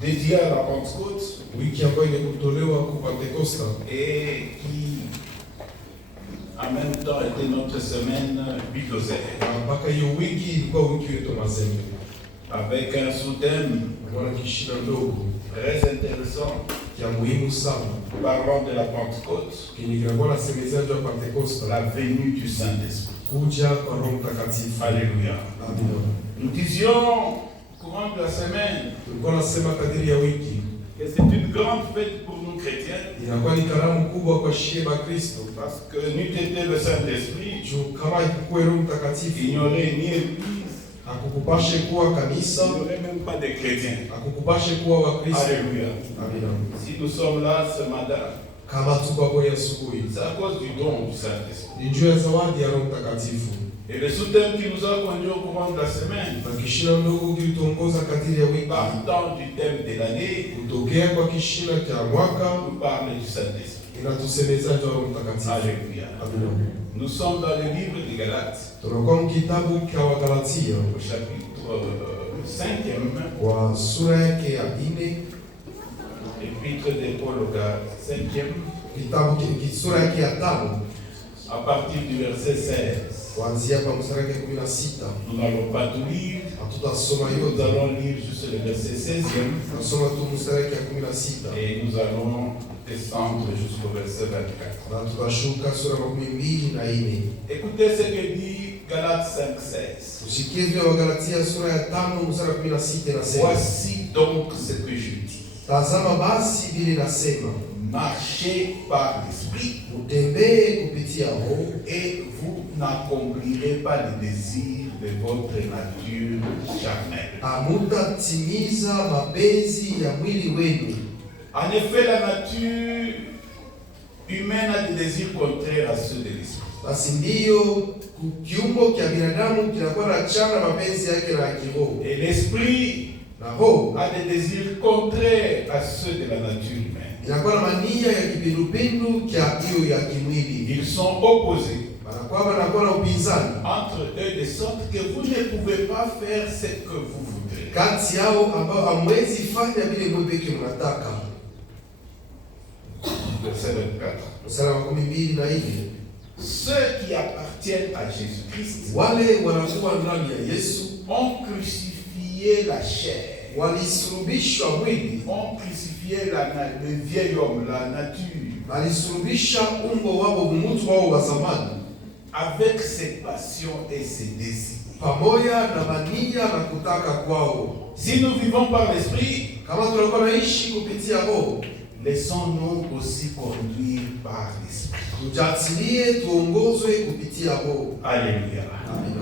dédié à la Pentecôte wiki ambayo ilitolewa kwa Pentecosta et qui en même temps était notre semaine bulldozer. mpaka hiyo wiki ilikuwa wiki yetu mazembe, Avec un sous-thème kwa kishina ndogo très intéressant ya muhimu sana parlant de la Pentecôte, kilikuwa nasemezea juu ya Pentecosta, la venue du Saint-Esprit. kuja kwa Roho Mtakatifu. Alléluia. Amina. Nous disions courant de la semaine Tulikuwa nasema kadiri ya wiki que c'est une grande fête pour nous chrétiens inakuwa ni karamu kubwa kwa sheba Kristo, parce que n'eût été le Saint-Esprit, juu kama ikukuwe Roho Mtakatifu il n'y aurait ni église, akukupashe kuwa il kanisa, n'y aurait même pas de chrétiens. akukupashe kuwa wa Kristo. Alléluia. Amina. Si nous sommes là ce matin, Kama tuko hapo asubuhi c'est à cause du don du Saint-Esprit. ni juu ya zawadi ya Roho Mtakatifu, Et le sous-thème qui nous a conduit au courant de la semaine, na kishina ndogo kilituongoza kadiri ya wiki partant du thème de l'année, kutokea kwa kishina cha mwaka nous parle du Saint-Esprit. inatusemeza juu ya Roho Mtakatifu. Alléluia. Amina. Nous sommes dans le livre de Galates, Tunakuwa mkitabu cha Wagalatia au chapitre 5e, kwa sura yake ya 4, épître de Paul aux Galates, 5e, kitabu sura yake ya 5 à partir du verset 16. kuanzia hapa mstari wake 16. Nous n'allons pas tout lire, Hatutasoma nous yote, allons lire juste le verset 16e tunasoma tu mstari wake 16 et nous allons descendre jusqu'au verset 24. na tutashuka sura ya 24. Écoutez ce que dit Galates 5:16. Tusikie juu ya Wagalatia sura ya 5 mstari wa 16 inasema, Voici donc ce que je dis. tazama basi vile nasema, Marchez par l'esprit mutembee kupitia Roho et vous n'accomplirez pas les désirs de votre nature charnelle. hamutatimiza mapenzi ya mwili wenu. En effet, la nature humaine a des désirs contraires à ceux de l'esprit. Basi ndiyo kiungo cha binadamu kinakuwa na chana mapenzi yake na kiroho, Et l'esprit na roho a des désirs contraires à ceux de la nature humaine. inakuwa na mania ya kipindupindu cha hiyo ya kimwili, Ils sont opposés wanakuwa na upinzani entre eux de sorte que vous ne pouvez pas faire ce que vous voudrez. kati yao ambao hamwezi fanya vile mwe peke mnataka. Verset 24. Mstari wa 12. Ceux qui appartiennent à Jésus-Christ Wale wanakuwa ndani ya Yesu ont crucifié la chair, walisulubishwa mwili, ont crucifié le vieil homme, la nature, walisulubisha umbo wao, mtu wao wa zamani, avec ses passions et ses désirs. pamoja na mania na kutaka kwao. Si nous vivons par l'esprit, Kama tunakuwa naishi kupitia Roho, laissons-nous aussi conduire par l'esprit. tujatilie tuongozwe kupitia Roho. Alléluia. Amina.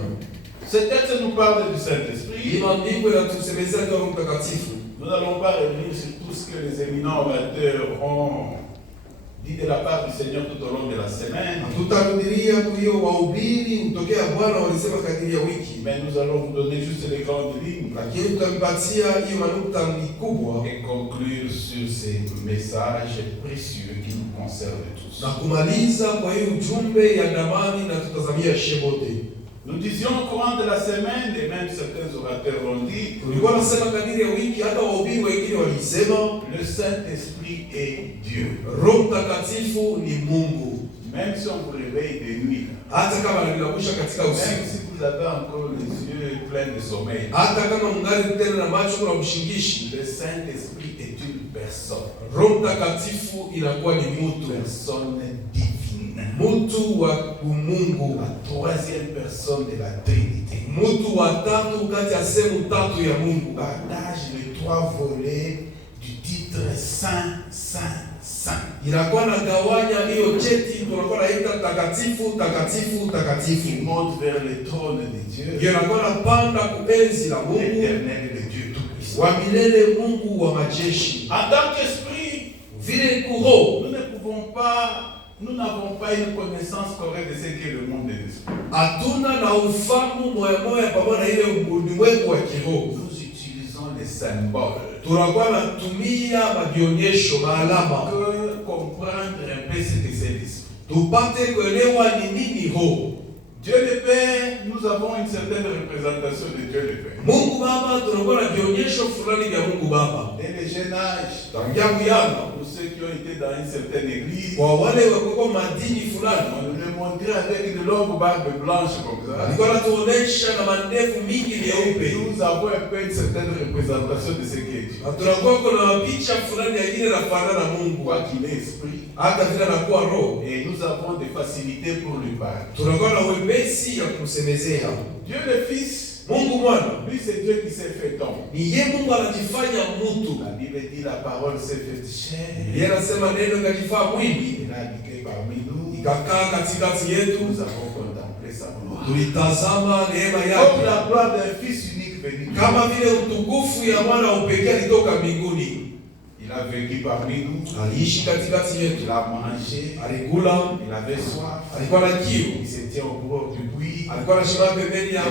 Ce texte nous parle du Saint-Esprit. Hii maandiko yanatusemezea juu ya Roho Mtakatifu. Nous n'allons pas revenir sur tout ce que les éminents orateurs ont dit de la part du Seigneur tout au long de la semaine. Tutarudilia hiyo wahubiri kutokea Bwana walisema kadiri ya wiki, Mais nous allons vous donner juste les grandes lignes lakini tutampatia hiyo manukta mikubwa et conclure sur ces messages précieux qui nous concernent tous. na kumaliza kwa hiyo ujumbe ya damani na tutazamia shebote. Nous disions au courant de la semaine, et même certains orateurs l'ont dit, Tulikuwa nasema kadiri ya wiki, hata wahubiri wengine walisema le Saint-Esprit est Dieu. Roho Mtakatifu ni Mungu. Même si on vous réveille de nuit, Hata kama anakuamsha katika même usiku, si vous avez encore les yeux pleins de sommeil, hata kama mngali tena na macho kuna ushingishi, le Saint-Esprit est une personne. Roho Mtakatifu inakuwa ni mtu, Personne divine. mtu wa Mungu, La troisième personne de la Trinité. mtu wa tatu kati ya sehemu tatu ya Mungu. Partage les trois volets du titre Saint, Saint, Saint. Inakuwa na gawanya hiyo cheti, tunakuwa naita takatifu, takatifu, Qui takatifu. monte vers le trône de Dieu, Hiyo inakuwa napanda kuenzi la Mungu l'éternel et le Dieu tout-puissant. wa milele, Mungu wa majeshi. En tant qu'esprit, Vile kuho nous n'avons pas une connaissance correcte de ce qu'est le monde de l'esprit. hatuna na ufahamu moya moya pamoja na ile ulimwengu wa kiroho. Nous utilisons les symboles Tunakuwa natumia mabionyesho, maalama, que comprendre un peu ce que c'est l'esprit. tupate kuelewa ni nini roho. Dieu le Père, nous avons une certaine représentation de Dieu le Père. Mungu Baba tunakuwa na vionyesho fulani vya Mungu Baba. Dès le jeune âge, Tangia kuyana, pour ceux qui ont été dans une certaine église, kwa wale wako madini fulani, on nous le montrait avec une longue barbe blanche comme ça. alikuwa anatuonesha na mandevu mingi nyeupe. Nous avons un peu une certaine représentation de ce qui est Dieu. Tunakuwa kuna picha fulani ya ile inafanana na Mungu, Quoi qu'il est esprit, hata vile anakuwa roho. et nous avons des facilités pour lui parler. Tunakuwa na wepesi ya kumsemezea. Dieu le Fils, Mungu Mwana lui c'est Dieu qui s'est fait homme. ni yeye Mungu anajifanya mtu. La Bible dit la parole s'est faite chair. Yeye anasema neno ikajifaa mwili, Il a habité parmi nous. ikakaa katikati yetu, Nous avons contemplé sa gloire. tulitazama neema Comme yake, la gloire d'un Fils unique venu. kama vile utukufu ya mwana wa pekee alitoka mbinguni. Il a vécu parmi nous. Aliishi katikati yetu, Il a mangé. alikula, Il avait soif. alikuwa na kiu, Il se tient au bord du puits. alikuwa anashimama pembeni ya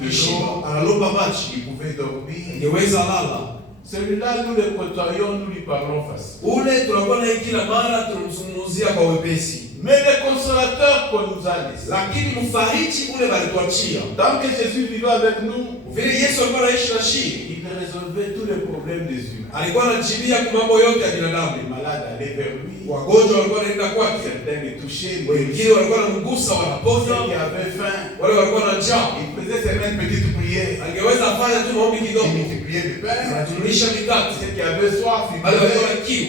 kisima, analomba maji, Il pouvait dormir. ingeweza lala. Celui-là, nous le côtoyons, nous lui parlons face. Ule tunakuwa naye kila mara, tunamzungumzia kwa wepesi. Mais le consolateur qu'on nous a laissé, Lakini mfariji ule walituachia, tant que Jésus vivait avec nous, vile Yesu alikuwa anaishi na shii, il résolvait tous les problèmes des humains. alikuwa anajibia kwa mambo yote ya binadamu. Les malades allaient vers lui. Wagonjwa walikuwa wanaenda kwake, Certains les touchaient. wengine walikuwa wanamgusa Ceux wanaponya, qui avaient faim, wale walikuwa na njaa, il faisait certaines petites prières. angeweza fanya tu maombi Il kidogo, multipliait le pain. anajumlisha mikate. Ceux qui avaient soif, il Wale walikuwa buvait. na kiu,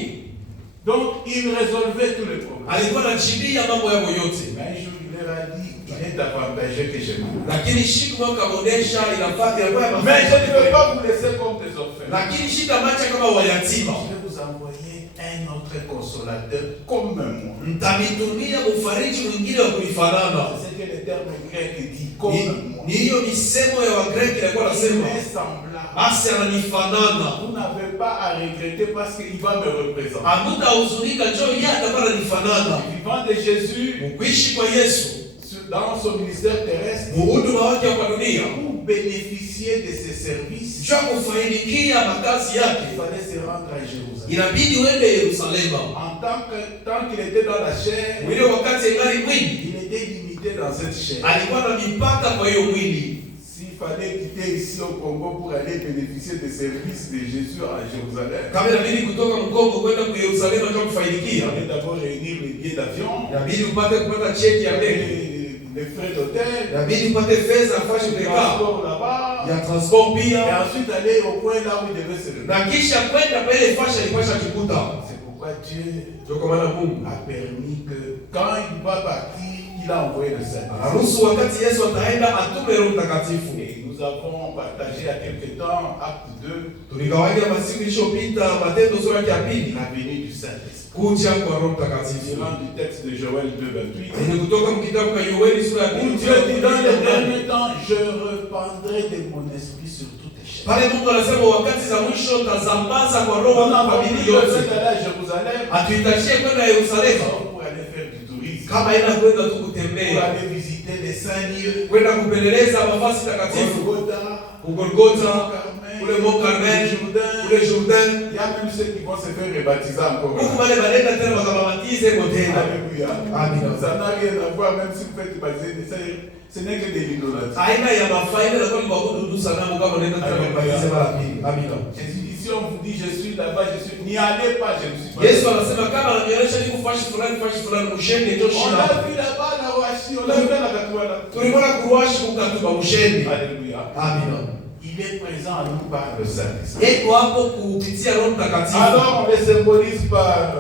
Donc, il résolvait tous les problèmes. alikuwa anajibia mambo yao yote. Mais un jour, il leur a dit, il est avantageux que je m'en aille. Lakini siku akaonesha inafaa inakuwa ya Mais je ne veux mafanikio. pas vous laisser comme des orphelins. Lakini shika macha kama wayatima, Je vais vous envoyer un autre consolateur comme moi. mtanitumia ufariji mwingine wa kunifanana. C'est ce que le terme grec dit, comme moi. Ni hiyo misemo ya Wagreki ilikuwa Il nasema est semblable. basi ananifanana. Vous n'avez pas à regretter parce qu'il va me représenter. Hamtahuzunika, njoo yeye atakuwa ananifanana. Vivant de Jésus, Mkuishi kwa Yesu, dans son ministère terrestre, muhuduma wake wa dunia, pour bénéficier de ses services, njoo kufaidikia makazi il yake, fallait se rendre à Jérusalem. inabidi uende Yerusalema. En tant qu'il était dans la chair, Mwili wakati engali mwili, il était limité dans cette chair. alikuwa na mipaka kwa hiyo mwili. S'il fallait quitter ici au Congo pour aller bénéficier des services de Jésus à Jérusalem, Kama inabidi kutoka Mkongo kwenda kwa Yerusalemu njoo il kufaidikia, fallait d'abord réunir les billets d'avion, inabidi kupata cheki ya ndege, les frais d'hôtel, inabidi upate fedha ya fashi le peka transport là-bas, ya transport et pia, ensuite aller au point là où il devait se rendre. na kisha kwenda pale fashi alikuwa shakikuta. C'est pourquoi Dieu Ndio kwa maana Mungu a permis que quand il va partir, il a envoyé le Saint-Esprit. anaruhusu wakati Yesu ataenda atume Roho Mtakatifu. Et nous avons partagé il y a quelque temps, acte 2, Tuligawanya masiku iliyopita Matendo sura ya pili, la venue du Saint-Esprit. kuja kwa Roho Mtakatifu. Tirant du texte de Joël 2:28. Ni kutoka mkitabu cha Yoeli sura ya Où pili. Dieu dit dans les derniers temps, je répandrai de mon esprit sur toutes les chair. Pale Mungu anasema wakati za mwisho tazambaza kwa Roho On na n'a pas familia besoin yote. d'aller à Jérusalem Hatuhitajie kwenda Yerusalemu pour aller faire du tourisme, kama ina kwenda tu pour kutembea, aller visiter les saints lieux, kwenda kupeleleza mafasi takatifu, Golgotha, Golgotha, kule Mont Carmel, Jourdain. kule Jourdain. Il y a même ceux qui vont se faire rebaptiser encore. Huku wale wanaenda tena wakababatize tena. Alléluia. Amina. Ça n'a rien à voir, même si vous faites baptiser, ce n'est que de l'idolâtrie. Aina ya mafaida na kwa kuabudu sanamu kama unaenda tena kubatize mara pili. Amina. Jésus dit, si on vous dit je suis là-bas, je suis, n'y allez pas, je ne suis pas. Yesu anasema kama ananionyesha niko fashi fulani mshende ndio On shina. l'a vu là-bas, là, au Hachi, on l'a vu à la Katouala. Tulimwona kuwashi kukatuba mshende. Alléluia. Amina. Il est présent à nous par le Saint-Esprit. Yeye hapo kupitia Roho Mtakatifu. Alors on les symbolise par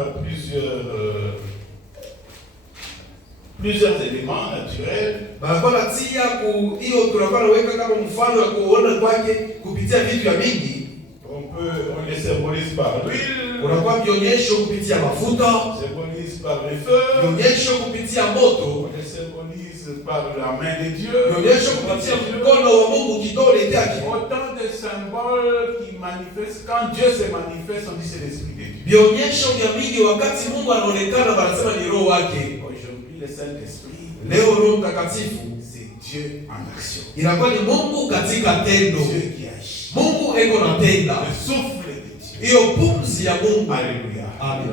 plusieurs éléments naturels. Banakuwa natia ku hiyo tunakuwa naweka kama mfano ya kuona kwake kupitia vitu vya mingi. On les symbolise par l'huile, Unakuwa vionyesho kupitia mafuta, on symbolise par le feu, vionyesho kupitia moto, on les symbolise par la main de Dieu. vionyesho kupitia mkono wa Mungu, kidole chake. Autant de symboles qui manifestent. Quand Dieu se manifeste, on dit c'est l'Esprit de Dieu. Vionyesho vya mingi wakati Mungu anaonekana wanasema ni roho wake. Aujourd'hui, le Saint-Esprit, Leo Roho Mtakatifu c'est Dieu en action. inakuwa ni Mungu katika tendo. Dieu qui agit. Mungu eko na tenda. Le souffle de Dieu. Hiyo pumzi ya Mungu. Alléluia. Amen.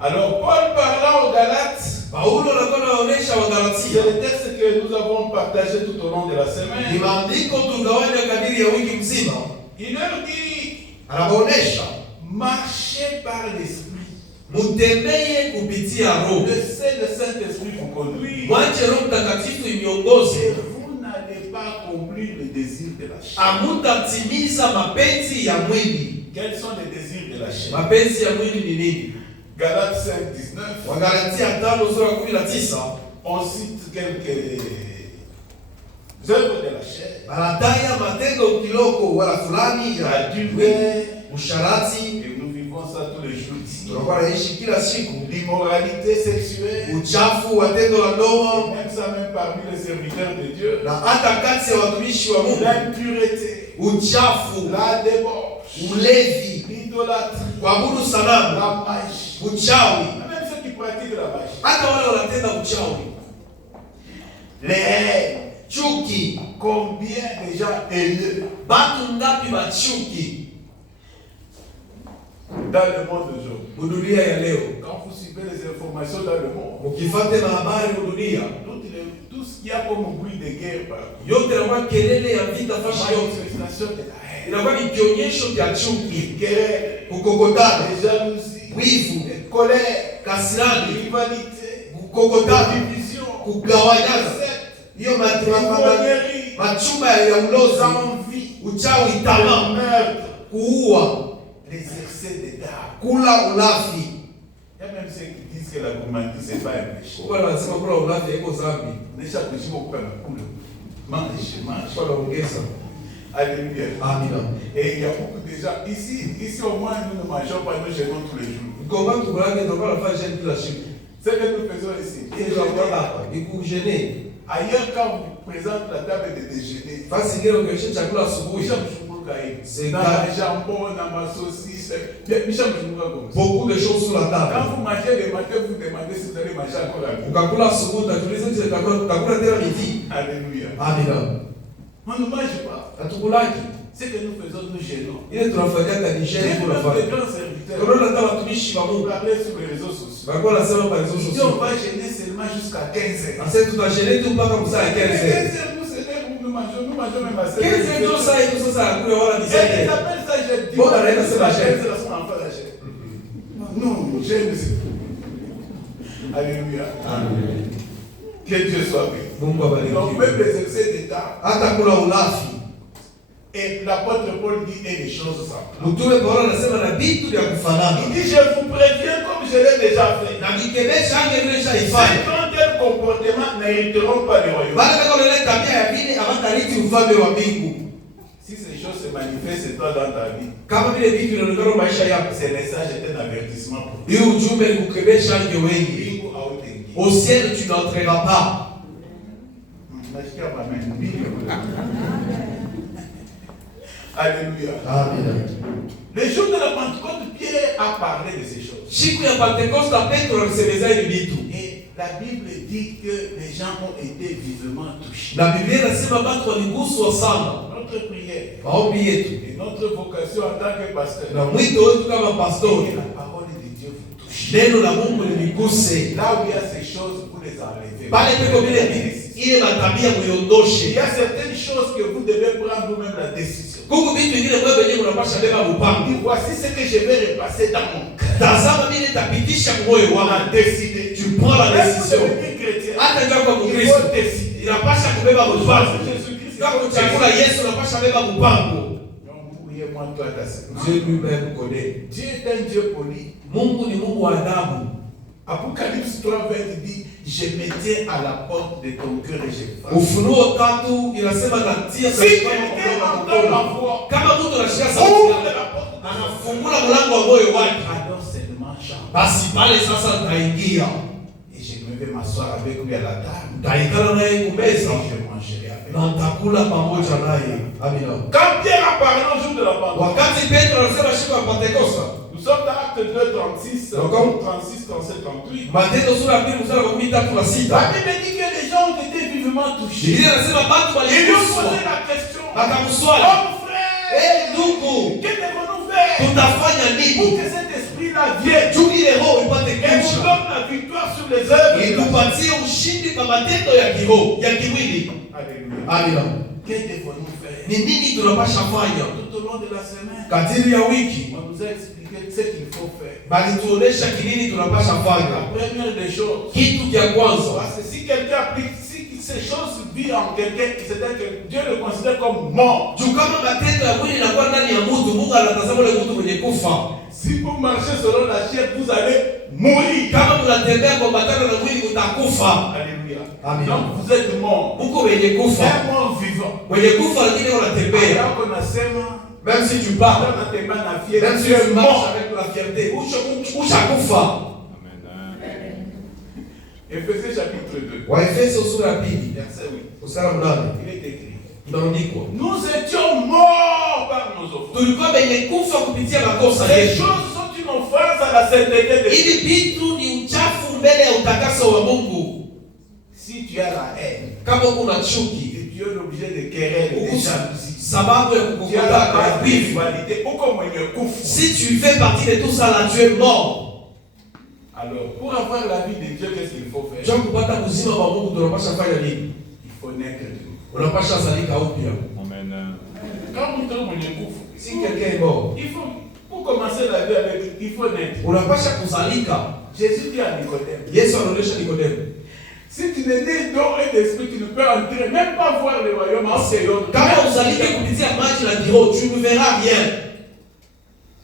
Alors Paul parlant aux Galates, Paulo anakuwa anaonyesha c'est Wagalatia. le texte que nous avons partagé tout au long de la Ni semaine. maandiko tugawanya kadiri ya wiki mzima. Il leur dit, Anaonyesha marchez par l'esprit. mutembeye kupitia roho. Laissez le Saint-Esprit vous conduire. Mwache Roho Mtakatifu imiongoze. Et vous n'allez pas accomplir le désir de la chair. Hamutatimiza mapenzi ya mwili. Quels sont les désirs de la chair? Mapenzi ya mwili ni nini? Galates 5:19. Wagalatia 5:19. On cite quelques œuvres de la chair. Anataja matendo kiloko wala fulani ya L'adultère. usharati. Et nous vivons ça tous les jours ici. Tunakuwa naishi kila siku. L'immoralité sexuelle. Uchafu wa tendo la ndoa. Même ça, même parmi les serviteurs de Dieu. Na hata kati ya watumishi wa Mungu. L'impureté. Uchafu. La débauche. Ulevi. L'idolâtrie. Kuabudu sanamu. La magie. Uchawi. Même ceux qui pratiquent la magie. Hata wale wanatenda uchawi. Les haines. Chuki. Combien de gens haineux Batu ngapi bachuki dans le monde d'aujourd'hui? mudunia ya leo. Quand vous suivez les informations dans le monde, Mukifate na habari mudunia, tout ce qu'il y a comme bruit de guerre, yote inakuwa kelele ya vita fashi yote. manifestation de la haine, Inakuwa ni kionyesho cha chuki, guerre, kukokotana, jalousie, wivu, colère, kasirani, rivalité, kukokotana, division, kugawanyana. secte, Hiyo machumba ya ulozi, envie, uchawi, tamaa, meurtre, kuua, les excès de dames. kula ulafi. Il y a même ceux qui disent que la gourmandise c'est pas un péché. Kwa wanasema kula ulafi haiko dhambi. Nesha péché beaucoup à la couleur. Mange, mange. Kwa naongeza. Alléluia. Amina. Et il y a beaucoup de gens. Ici au moins, nous ne mangeons pas, nous jeûnons tous les jours. Comment tu pourras que tu vas faire jeûner kila siku? Ce que nous faisons ici. Ile kwa hapa ni kujeûner. Ailleurs, quand on vous présente la table de déjeuner, Fasi ngine ukionyesha chakula asubuhi. c'est dans la jambon, dans ma saucisse. Beaucoup de choses sur la table. Quand vous mangez le matin, vous demandez si vous allez manger encore la nuit. Ukakula asubuhi utajiuliza je utakula tena midi? Alléluia. Amina. On ne mange pas. Hatukulaki. Ce que nous faisons, nous gênons. Ile tunafanyaka ni J'ai jeûne vu tunafanya. de grands serviteurs. Tunaona hata watumishi wa Mungu. Parler sur les réseaux sociaux. Walikuwa wanasema kwa hizo Si on sio. va gêner seulement jusqu'à 15 heures. Asa tutasherehe tu mpaka msaa 15. 15 heures, nous mangeons même à 16 heures. 15 ndio saa hiyo sasa hakuna wala Et ils 17. appellent ça jeûne. Bon, on arrête, c'est la jeûne. C'est son enfant, la jeûne. Non, jeûne, c'est... Alléluia. Amen. Que Dieu soit béni. Mungu abariki. Donc même les excès d'état, Hata kula ulafi. et l'apôtre Paul dit, et les choses semblables. Mtume Paulo anasema na vitu vya kufanana. Il dit, je vous préviens comme je l'ai déjà fait. Na nikemesha angeonyesha Ceux ifanye. qui ont tel comportement n'hériteront pas le royaume. Baada ya ile tabia ya vile hawatariki ufalme wa mbingu. Si ces choses se manifestent toi dans ta vie, Kama vile vitu vinaonekana maisha yako. ce message est un avertissement pour toi. Hii ujumbe ni kukemesha ange wengi. Bingu hautengi. Au ciel tu n'entreras pas. Nasikia amen. Bingu. Alléluia. Amen. Le jour de la Pentecôte, Pierre a parlé de ces choses. Siku ya Pentecoste Petro alisemeza hivi vitu. Et la Bible dit que les gens ont été vivement touchés. Na Biblia inasema watu waliguswa sana. Notre prière Maombi yetu et notre vocation en tant que pasteur, na mwito wetu kama pastori, que la parole de Dieu vous touche. neno la Mungu liniguse. Là où il y a ces choses, vous les enlevez. Pale peko vile ile matabia Il muiondoshe. y a certaines choses que vous devez prendre vous-même la décision. Kuku vitu vingine wewe wenyewe unapasha beba mpango. Et voici ce que je vais repasser dans mon cœur. Tazama mimi nitapitisha moyo On wangu. a décidé. Tu prends la Même pour décision. devenir chrétien, Hata ndio kwa il Mkristo faut décider. inapasha kubeba mpango. Jésus-Christ, Kama chakula Yesu unapasha beba mpango. moi toi ta sœur. Dieu lui-même connaît. Dieu est un Dieu poli. Mungu ni Mungu wa adabu. Apocalypse 3:20 dit, je me tiens à la porte de ton cœur et je frappe. Ufunuo 3 inasema natia Si quelqu'un entend ma voix, kama mtu anashika sauti ouvre yake, la porte, anafungula mlango wa moyo wake, alors seulement chante. basi pale sasa nitaingia, Et je me vais m'asseoir avec lui à la table. nitaikala naye Et kumeza je mangerai avec lui. na nitakula pamoja naye. Amina. Quand Pierre a parlé au jour de la Pentecôte, Wakati Petro anasema siku ya Pentekoste, nous sommes dans Acte 2, 36, D'accord. 36, 37, 38. Matendo sura ya 2 mstari wa 13 La Bible dit que les gens ont été vivement touchés. Biblia inasema watu Ils lui ont waliguswa, posé la question. wakamswali, Oh frère, ndugu, que devons-nous faire tutafanya pour nini que cet esprit-là vienne juu ile roho ipate et kuja akupatie ushindi kwa matendo ya kiroho, ya kimwili. Amina. Que devons-nous faire? Ni nini tunapasha fanya? Tout au long de la semaine, Kadiri ya wiki on nous a expliqué ce qu'il faut faire. bali tuonesha kinini tunapasha La fanya. première des choses, Kitu cha kwanza, parce que si quelqu'un applique, si ces choses vivent en quelqu'un, c'est-à-dire que Dieu le considère comme mort. juu kama matendo ya mwili inakuwa ndani ya mtu, Mungu anatazama ule mtu mwenye kufa. Si vous marchez selon la chair, vous allez mourir. Kama mnatembea kwa matendo ya mwili mtakufa. Alléluia. Amen. Donc vous êtes mort. Uko wenye kufa. Un mort vivant. Mwenye kufa lakini unatembea. Alors qu'on a sema, Même si tu parles, on a tellement la fierté, même si tu es tu marches mort. avec la fierté, ushakufa. Éphésiens chapitre 2, Waefeso sura ya pili, verset 8. mstari mnane. Il est écrit. Inaandikwa, Nous étions morts par nos offenses. tulikuwa wenye kufa kupitia makosa Ces yetu. choses sont une offense à la sainteté de Dieu. Hivi vitu ni uchafu mbele ya utakaso wa Mungu. Si tu as la haine, Kama kuna chuki, si tu es obligé de querer, de jalousie, sababu ya tu as la kukokota base kwa de wivu, rivalité, aucun moyen couvre. si tu fais partie de tout ça là, tu es mort. Alors, pour avoir la vie de Dieu, qu'est-ce qu'il faut faire? Njoo kupata uzima wa Mungu tunapasha fanya nini? Il faut naître de nouveau. Unapasha zalika upya. Quand on tombe moyen couvre, Si quelqu'un est mort, il faut, pour commencer la vie avec lui, il faut naître. unapasha kuzalika. Jésus dit à Nicodème, Yesu anaonyesha Nikodemo, si tu n'es né d'eau et d'esprit, tu ne peux entrer, même pas voir le royaume en Seigneur. kama uzalike kupitia maji na kiroho, tu ne verras rien.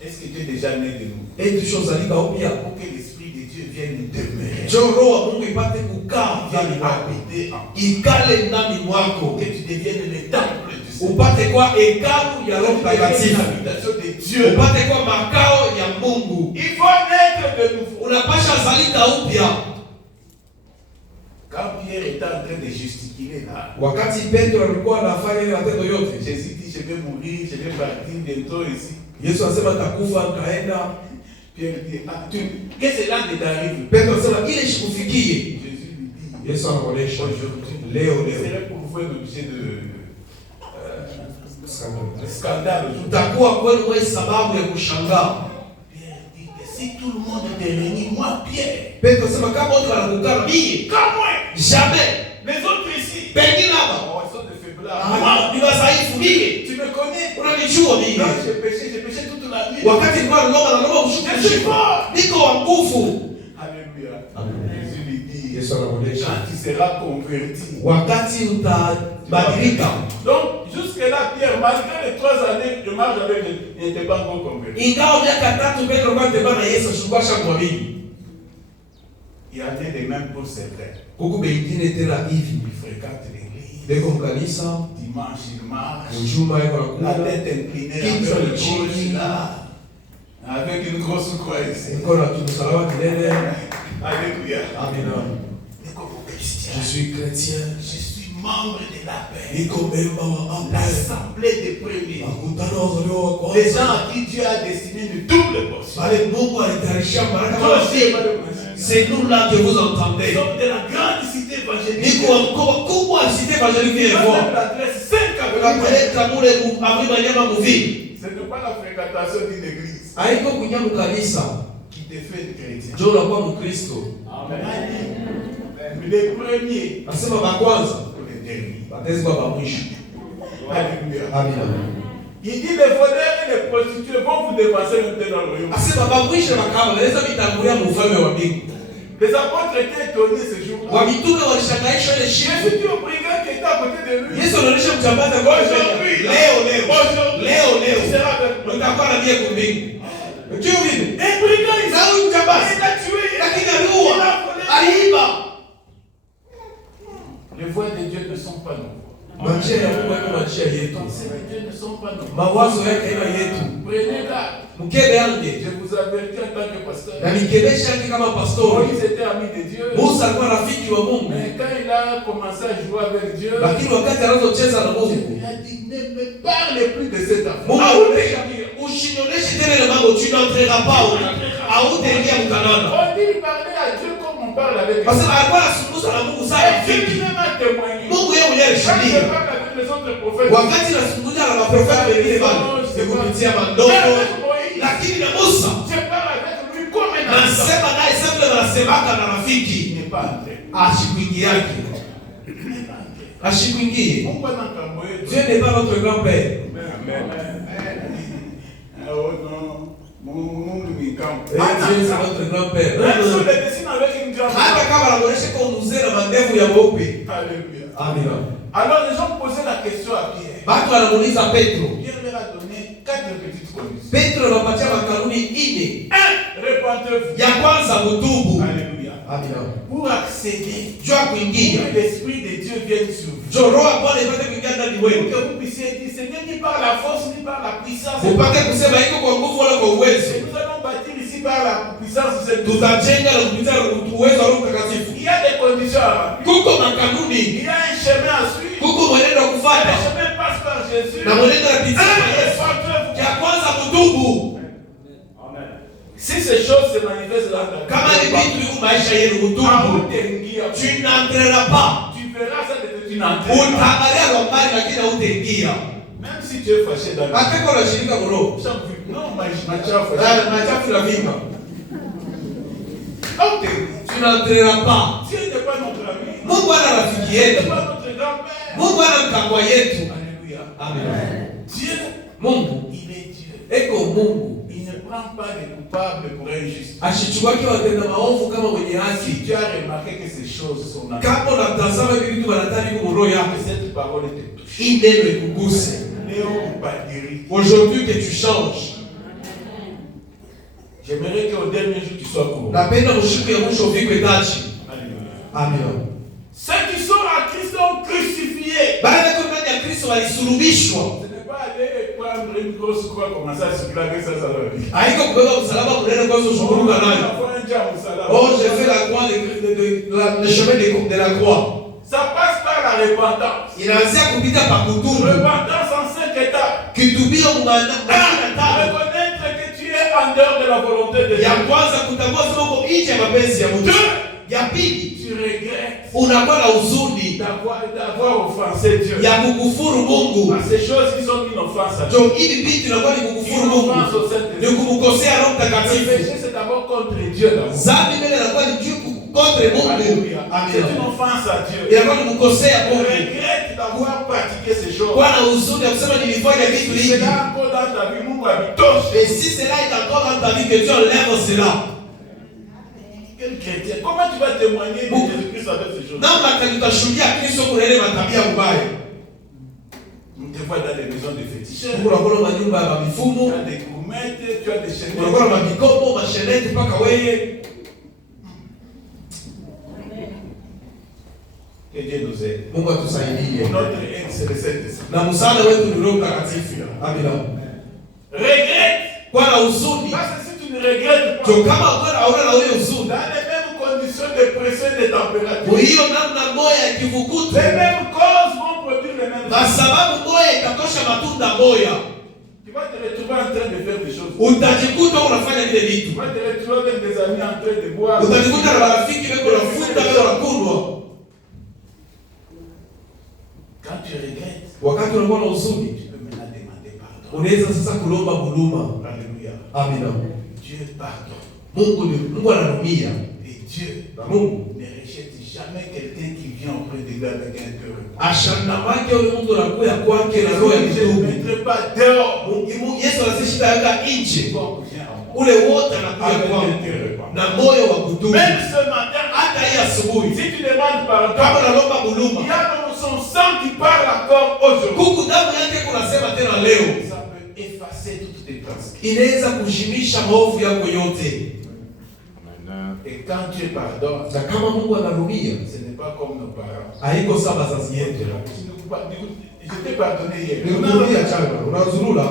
Est-ce que tu es déjà né de nouveau? Et tu uzalika upya. Pour que l'Esprit de Dieu vienne demeurer, Njoo roho wa Mungu ipate kukaa ndani vienne mwako. habiter en Ikale ndani mwako. que tu deviennes le temple du Seigneur. Upate kwa hekalu ya Roho Que tu deviennes Mtakatifu. l'habitation de Dieu. Upate kwa makao ya Mungu. Il faut naître de nouveau. Unapasha zalika upya. Quand Pierre était en train de gesticuler là, Wakati Petro alikuwa anafanya ile matendo yote, Jésus dit, je vais mourir, je vais partir bientôt ici. Yesu anasema nitakufa, nitaenda. Pierre dit, ah, que cela ne t'arrive. Petro anasema ile shikufikie. Jésus lui dit, Yesu anaonyesha aujourd'hui, leo serait pour vous un objet de scandale. utakuwa kwenu wewe sababu ya kushangaa. Pierre dit, si tout le monde te réunit, moi Pierre, Petro anasema kama wote wanakukana mimi, comment? jamais. Les autres ici, Pengine hapa oh, ils sont de faiblesse. ni wadhaifu mimi. Tu me connais? Unanijua mimi. Quand j'ai péché toute la nuit. Wakati nilikuwa naomba ushukushi. Niko wa nguvu. Alléluia. Amen. Jésus lui dit, Yesu anaonyesha quand tu seras converti. wakati utabadilika. Donc, jusque-là, Pierre, malgré les 3 années de marche avec Jésus, il n'était pas encore converti. Ingawa miaka 3 Petro alikuwa anatembea na Yesu, alikuwa shamwamini. Il y en a des mêmes pour certains. Huku bengine tena hivi. Ils fréquentent l'église. Beko mkanisa, Dimanche, ils marchent. mjuma yako La nakula. tête inclinée Kichwa avec ni le gauche chini. là. Avec une grosse croix ici. Niko na kimsalaba kilele. Alléluia. Amina. Niko chrétien. Je suis chrétien. Je suis membre de la paix. Niko memba wa APE. L'assemblée des premiers. Makutano wazaliwa wa Les kwanza. gens à qui Dieu a destiné une double portion. Bale Mungu alitayarishia baraka Toi kwa aussi, sisi. malheureusement. C'est nous là que vous entendez. Nous sommes de la grande cité évangélique. Niko wa mkoa kubwa ya cité évangélique ya Nous Evo. avons l'adresse 5 avenue. Unapeleka mule Avenue Manyama Muvili. Ce n'est pas la fréquentation d'une église Haiko kunya kanisa. qui te fait chrétien. Ndio unakuwa Mkristo. Amen. Les premiers Nasema ba kwanza, pour les derniers. batezi kwa ba mwisho. Alléluia. Amina. Il dit les voleurs et les prostituées vont vous dépenser un peu dans le royaume. Asema ba mwisho bakaba naweza mitangulia mu ufalme wa mbingu. Les apôtres étaient étonnés ce jour-là. Wa mitume walishangaishwa ile shifu. Jésus dit au brigand qui était à côté de lui. Yesu anaonyesha mchambaza kwa leo. Utakuwa na mie kumbingu. Unajua vipi? Un brigand, il Na huyu mchambaza a tué. lakini aliua. Aliiba. Les voies de Dieu ne sont pas nos voies. Njia ya Mungu haiko njia Les yetu. pensées de Dieu ne sont pas nos voies. Mawazo yake haina yetu. Prenez garde. Mkebe yangu. Je vous avertis en tant que pasteur. Na nikebesha yake kama pastori. Moïse était ami de Dieu. Musa alikuwa rafiki wa Mungu. Mais quand il a commencé à jouer avec Dieu, Lakini wakati anazocheza na Mungu, il a dit ne me parle plus de cette affaire. Mungu Hautaingia. usinioneshe tena ile mambo, tu n'entreras pas hautaingia mkanana. On dit il parlait à Dieu comme on parle avec Dieu. Kwa sababu alikuwa anazungumza na Mungu sana Et Dieu rafiki. lui-même a témoigné. Mungu yeye mwenyewe Quand je alishuhudia. parle avec les autres prophètes, Wakati anazungumza na maprofeti wengine bado ni kupitia mandogo, lakini na Musa je parle avec lui comme un enfant. nasema naye sasa vile wanasemaka na rafiki. Il n'est pas entré. ashikuingiake. Ashikuingie. Mungu anakambo yetu. Dieu n'est pas notre grand-père. Mungu ni kambo. Dieu c'est notre grand-père. Hata kama anaonyesha kwa mzee na mandevu ya mweupe. Alléluia. Amen. Alors les gens posaient la question à Pierre. Watu wanamuuliza Petro. Pierre leur a donné 4 petites conditions. Petro anapatia makanuni 4. 1. Répandez-vous. Ya kwanza mutubu. Alléluia. Amen. Pour accéder, Jua kuingia. que l'Esprit de Dieu vienne sur vous. Roho Bwana ipate kuingia ndani Pour wenu. que vous puissiez dire, ce n'est ni par la force ni par la puissance. Upate kusema iko kwa nguvu wala kwa uwezo. Nous allons bâtir ici par la puissance de cette Tutajenga na kupitia uwezo wa Roho Mtakatifu. Il y a des conditions à remplir. Kuko makanuni. Il y a un chemin à suivre. Kuko mwenendo wa Le kufuata. chemin passe par Jésus. Na mwenendo wa pitia kwa Yesu. Répandez-vous. Ya kwanza mutubu. Si ces choses se manifestent dans ta Kama ni vitu viko maisha yenu mutubu. Tu n'entreras pas. tu verras ça de tu n'entreras pas. Utaangalia kwa mbali lakini hautaingia. Même si tu es fâché dans le Hata kwa shirika roho. non, ma chère fâché. Machafu na vimba. Ok. Tu n'entreras pas. Dieu n'est pas notre ami. Mungu ana rafiki Dieu n'est yetu. pas notre grand-père. Mungu ana mkangwa yetu. Alléluia. Amen. Dieu, Mungu il est Dieu. eko Mungu. Il ne prend pas les coupables pour injuste. Ashichukwake watenda maovu kama wenye Si haki. tu as remarqué que ces choses sont dans Kama unatazama hivi vitu wanatari kwa roho yako. que cette parole te touche. Hii neno ikuguse. Léo Badiri. Aujourd'hui que tu changes. J'aimerais qu'au dernier jour tu sois courant. Napenda mshiku ya mwisho uvikwe taji. Alléluia. Amen. Ceux qui sont à Christ sont crucifiés. Baada ya kwenda ya Kristo walisulubishwa. Ce n'est pas aller prendre une grosse croix comme ça, se plaquer ça, ça va vite. Haiko kubeba msalaba mnene kwanza ushughulika nayo. Oh, j'ai fait la croix le chemin de la croix. Ça passe par la repentance. Inaanzia kupita pa kutubu. Repentance en 5 étapes. Kitubio mwana. Reconnaître que tu es en dehors de la volonté de Dieu. Ya kwanza kutambua sema uko nje ya mapenzi ya Mungu. Ya pili, Tu regrettes unakuwa na huzuni d'avoir offensé Dieu. ya kukufuru Mungu. Parce que ces choses qui sont une offense à Dieu. Jo hivi vitu inakuwa ni kukufuru Une Mungu. offense au Saint-Esprit. Ni kumkosea Roho Le Mtakatifu. péché c'est d'abord contre Dieu d'abord. Dhambi mbele inakuwa ni juu contre Mungu. Alléluia. C'est une Amen. offense à Dieu. Inakuwa ni kukosea Tu Mungu. regrettes d'avoir pratiqué ces choses. Kwa na huzuni ya kusema nilifanya vitu Si hivi. c'est là encore dans ta vie, Mungu habitoshe. Et si cela est encore dans ta vie que Dieu enlève cela. Quel chrétien? Comment tu vas témoigner de Jésus-Christ avec ces choses? Namna gani utashuhudia Kristo kuna ile matabia mbaya? On te voit dans les maisons de féticheurs. Kuna kuna manyumba ya Tu mifumo, as des gourmettes, tu as des chaînes. kuna kuna mabikopo, masheneti mpaka wewe. Que Dieu nous aide. Mungu atusaidie. Notre aide, c'est le Saint-Esprit. Na msaada wetu ni Roho Mtakatifu. Amina. Regrette. Kwa na huzuni. Parce que si tu ne regrettes pas, Jo kama wewe hauna na ile huzuni. dans les mêmes conditions de pression et de température, Kwa hiyo namna moja ya kivukutu. les mêmes causes vont produire les mêmes Kwa choses. sababu moja itatosha matunda moja. Tu vas te retrouver en train de faire des choses. Utajikuta unafanya vile Tu vitu. vas te retrouver avec des amis en train de boire. Utajikuta na marafiki wako nafuta wao wakunwa. Quand tu regrettes, Wakati unakuwa na huzuni, tu peux maintenant demander pardon. unaweza sasa kulomba huruma. Alléluia. Amina. Dieu pardonne. Mungu anarumia. Et Dieu Na Mungu ne rejette jamais quelqu'un qui vient auprès de lui avec un cœur. ashana wake yule mtu anakuja kwake na roho ya Je ne kitubu. mettrai pas dehors. Yesu anasema yaka nje. Toi, viens à moi. Ule wote anakuja Avec kwake un cœur répandant. na moyo wa kutubu. Même ce matin, Hata hii asubuhi si tu demandes kama pardon, unalomba il y huruma, a dans son sang qui parle encore aujourd'hui. huku damu yake kunasema tena leo Ça peut effacer toutes tes transgressions. inaweza kushimisha maovu yako yote. Et quand Dieu pardonne, Na kama Mungu anarumia, ce n'est pas comme nos parents. haiko sawa wazazi yetu. Je t'ai pardonné hier. Nikurudia changa, unazurula.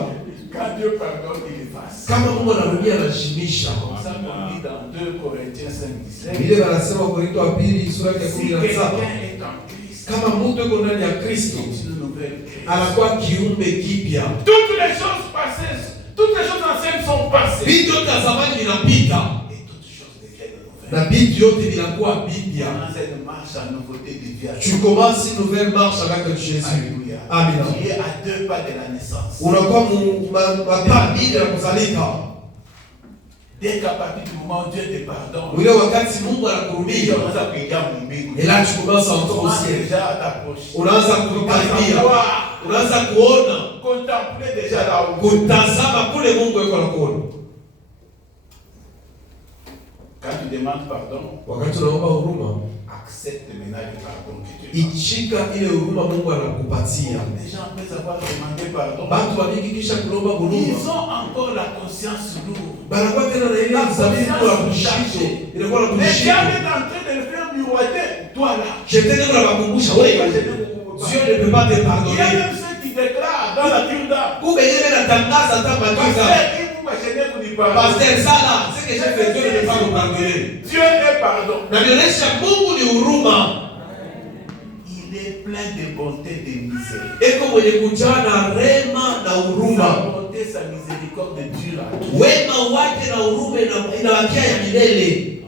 Quand Dieu pardonne, il efface. Kama Mungu anarumia anashimisha. Comme ça qu'on lit dans 2 Corinthiens 5:17. Vile wanasema Wakorintho wa pili sura ya Si 17. quelqu'un est en Christ, Kama mtu yuko ndani ya Kristo, c'est une nouvelle création. anakuwa kiumbe kipya. Toutes les choses passées, toutes les choses anciennes sont passées. Vitu vyote vya zamani vinapita Et toutes choses deviennent nouvelles. na vitu vyote vinakuwa vipya. Dans cette marche en nouveauté de vie. Tu commences une nouvelle marche avec Jésus. Alléluia. Amina. Tu es à 2 pas de la naissance. Unakuwa mapambili ya kuzalika. Dès qu'à partir du moment où Dieu te pardonne, ule wakati Mungu anakuhurumia, unaanza kuingia mbinguni. et là tu commences à entrer au Commence ciel. déjà à t'approcher. Unaanza kukaribia, unaanza kuona, Contempler déjà là où kutazama kule Mungu yuko anakuona. quand tu demandes pardon, Wakati unaomba huruma, accepte maintenant le pardon que Dieu t'a. ichika ile huruma Mungu anakupatia. Les gens après avoir demandé pardon, Watu wa mingi kisha kulomba huruma, ils ont encore la conscience lourde. banakuwa tena na ile dhamiri kwa kushiko, inakuwa na Mais kushiko. Dieu est en train de le faire miroiter. Toi là. Shetani kuna kukumbusha wewe, Dieu ne peut pas te Il y a pardonner. même ceux qui déclarent dans la Turda. Kumbe yeye anatangaza hata majuza. Pasteur Sala, ce que j'ai fait, Dieu ne peut pas me pardonner. Dieu est pardon. Na nionyesha Mungu ni huruma. Il est plein de bonté, de misère. Eko mwenye kujaa na rema na Sa huruma. bonté, sa miséricorde dure. Wema wake na huruma inawakia ya milele.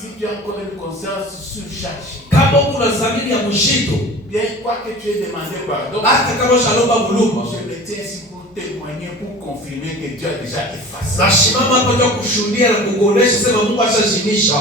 Si tu as encore une conscience surchargée, Kama kuna dhamiri ya mshito, bien quoi que tu aies demandé pardon, hata kama shalomba huruma, je me tiens ici pour témoigner, pour confirmer que Dieu a déjà effacé. nashimama hapa kwa kushuhudia na kukuonesha sema Mungu ashashimisha.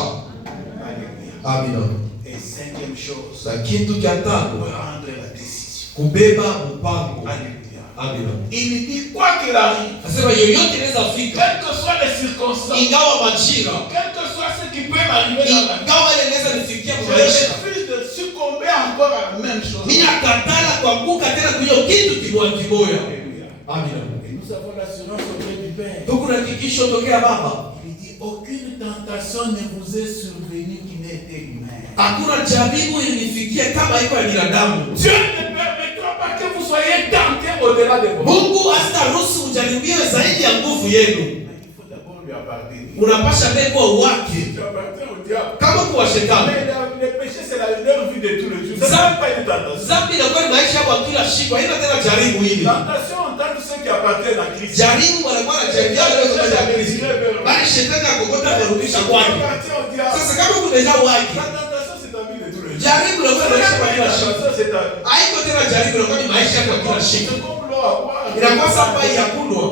Alléluia. Amina. Et cinquième chose, Na kitu cha tano, prendre la décision. kubeba mpango. Alléluia. Amina. Il dit quoi qu'il arrive, Nasema yoyote inaweza fika, quelles que soient les circonstances, ingawa majira, quel que soit ce qui peut m'arriver dans la vie, ingawa ile inaweza nifikia je maisha, refuse de succomber encore à la même chose. mimi nakatala kuanguka tena kwa hiyo kitu kimoja kimoja. Alléluia. Amina. Et nous avons l'assurance auprès du Père. Tuko na hakikisho tokea Baba. Il dit aucune tentation ne vous est survenue qui n'ait été humaine. Hakuna jaribu ilinifikia kama iko ya binadamu. Dieu ne permettra pas que vous soyez tentés au-delà de vos. Mungu asitaruhusu ujaribiwe zaidi ya nguvu yenu. Mais il faut d'abord lui appartenir. Unapasha mbegu wake Tu appartiens au diable. kama kwa shetani. Mais le péché, c'est leur vie de tous les jours. Ça n'est pas une tentation. Zambi inakuwa ni maisha yako kila siku, haina tena jaribu hili. Tentation en tant que ceux qui appartiennent à Christ. Jaribu wanakuwa na jaribia wale wa Kristo. Bali shetani akokota kurudisha kwake. Appartient au diable. Sasa kama kudeja wake, La tentation, c'est ta vie de tous les jours. jaribu inakuwa ni maisha kwa kila siku. Ça, c'est ta vie. Haiko tena jaribu inakuwa ni maisha kwa kila siku. C'est comme l'eau à boire. Inakuwa samba ya kunywa.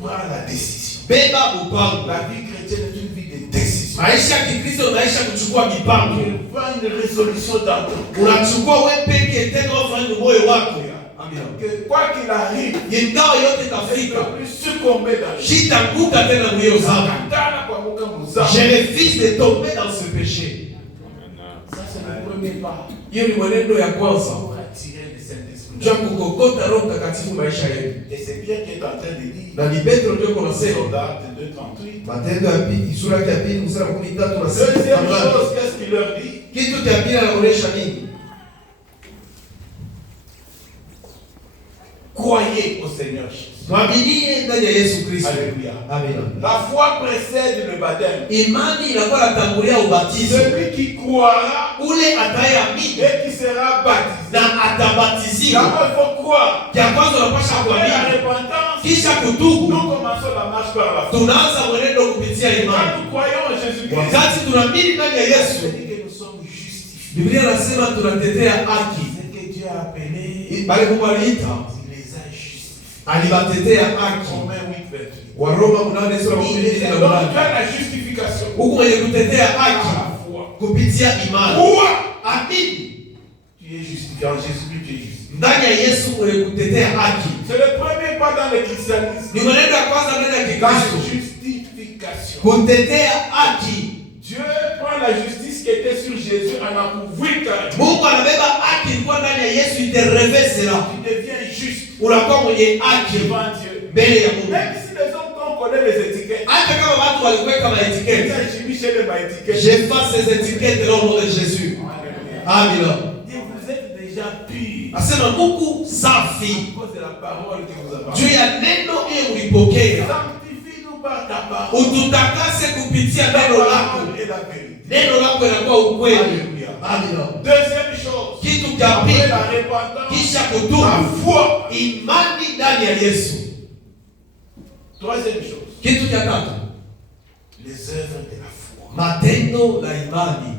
Prends la décision. Beba mpango. La vie chrétienne est une vie de décision. Maisha ya Kikristo ni maisha kuchukua mipango. Prends une résolution dans ton cœur. Unachukua wewe peke tena ufanye moyo wako. Amina. Que quoi qu'il arrive, Ingawa yote tu itafika, ne plus succomber dans le sitaanguka tena mwiyo zangu. Katana kwa muka muzao. Je refuse de tomber dans ce péché. Ça, c'est le premier pas Hiyo ni mwenendo ya kwanza. pour attirer le Saint-Esprit. Jua kukokota Roho Mtakatifu maisha yetu. Et c'est bien qu'il est en train de dire Na ni Petro ndio kunasema Soldate 2:38. Matendo ya pili sura ya pili mstari wa 13 na Deuxième chose, qu'est-ce qu'il leur dit? kitu cha pili anaonyesha nini? Croyez au Seigneur Jésus. Mwaminie ndani ya Yesu Kristo. Alléluia. Amina. La foi précède le baptême. Imani inakuwa inatangulia ubatizo. Celui qui croira Ule atayeamini et qui sera baptisé. na atabatiziwa. D'abord, il faut croire. Kia kwanza unapasha Après la kuamini. repentance, Kisha kutubu. nous commençons la marche par la foi. Tunaanza mwenendo kupitia Quand imani. nous croyons en Jésus-Christ, Wakati tunaamini ndani ya ça Yesu, veut dire que nous sommes justifiés. Biblia inasema tunatetea haki. C'est que Dieu a appelé, Bali Mungu aliita, il les a justifiés. alibatetea haki. Romains 8:28. Waroma 8 sura Il les a 18 donc na tu as la justification huku mwenye kutetea par haki la foi. kupitia imani. Crois. Amini Tu es justifié en Jésus-Christ, tu es justifié. ndani ya Yesu mwenye kutetea haki. C'est le premier pas dans le christianisme. Ni mwenendo ya kwanza ndani ya La Kikristo, justification. kutetea haki. Dieu prend la justice qui était sur Jésus en accouvrant. Mungu anabeba haki ilikuwa ndani ya Yesu, iterevesela. Tu deviens juste Unakuwa mwenye haki devant Dieu. mbele ya Mungu. Même si les hommes t'ont collé les étiquettes, Hata kama watu walikuweka maetiketi, j'ai mis chez les étiquettes. j'efface ces étiquettes dans le nom de Jésus. Amina. Dieu, vous êtes déjà purs Asema Mungu safi à cause de la parole que vous avez. juu ya neno hiyo ulipokea. Sanctifie-nous par ta parole. Ututakase kupitia La neno lako. parole est la vérité. Neno lako inakuwa ukweli. Alléluia. Amina. Deuxième chose, Kitu cha après pili, la repentance, kisha la kutubu, foi. imani ndani ya Yesu. Troisième chose, Kitu cha tatu, les œuvres de la foi. matendo la imani.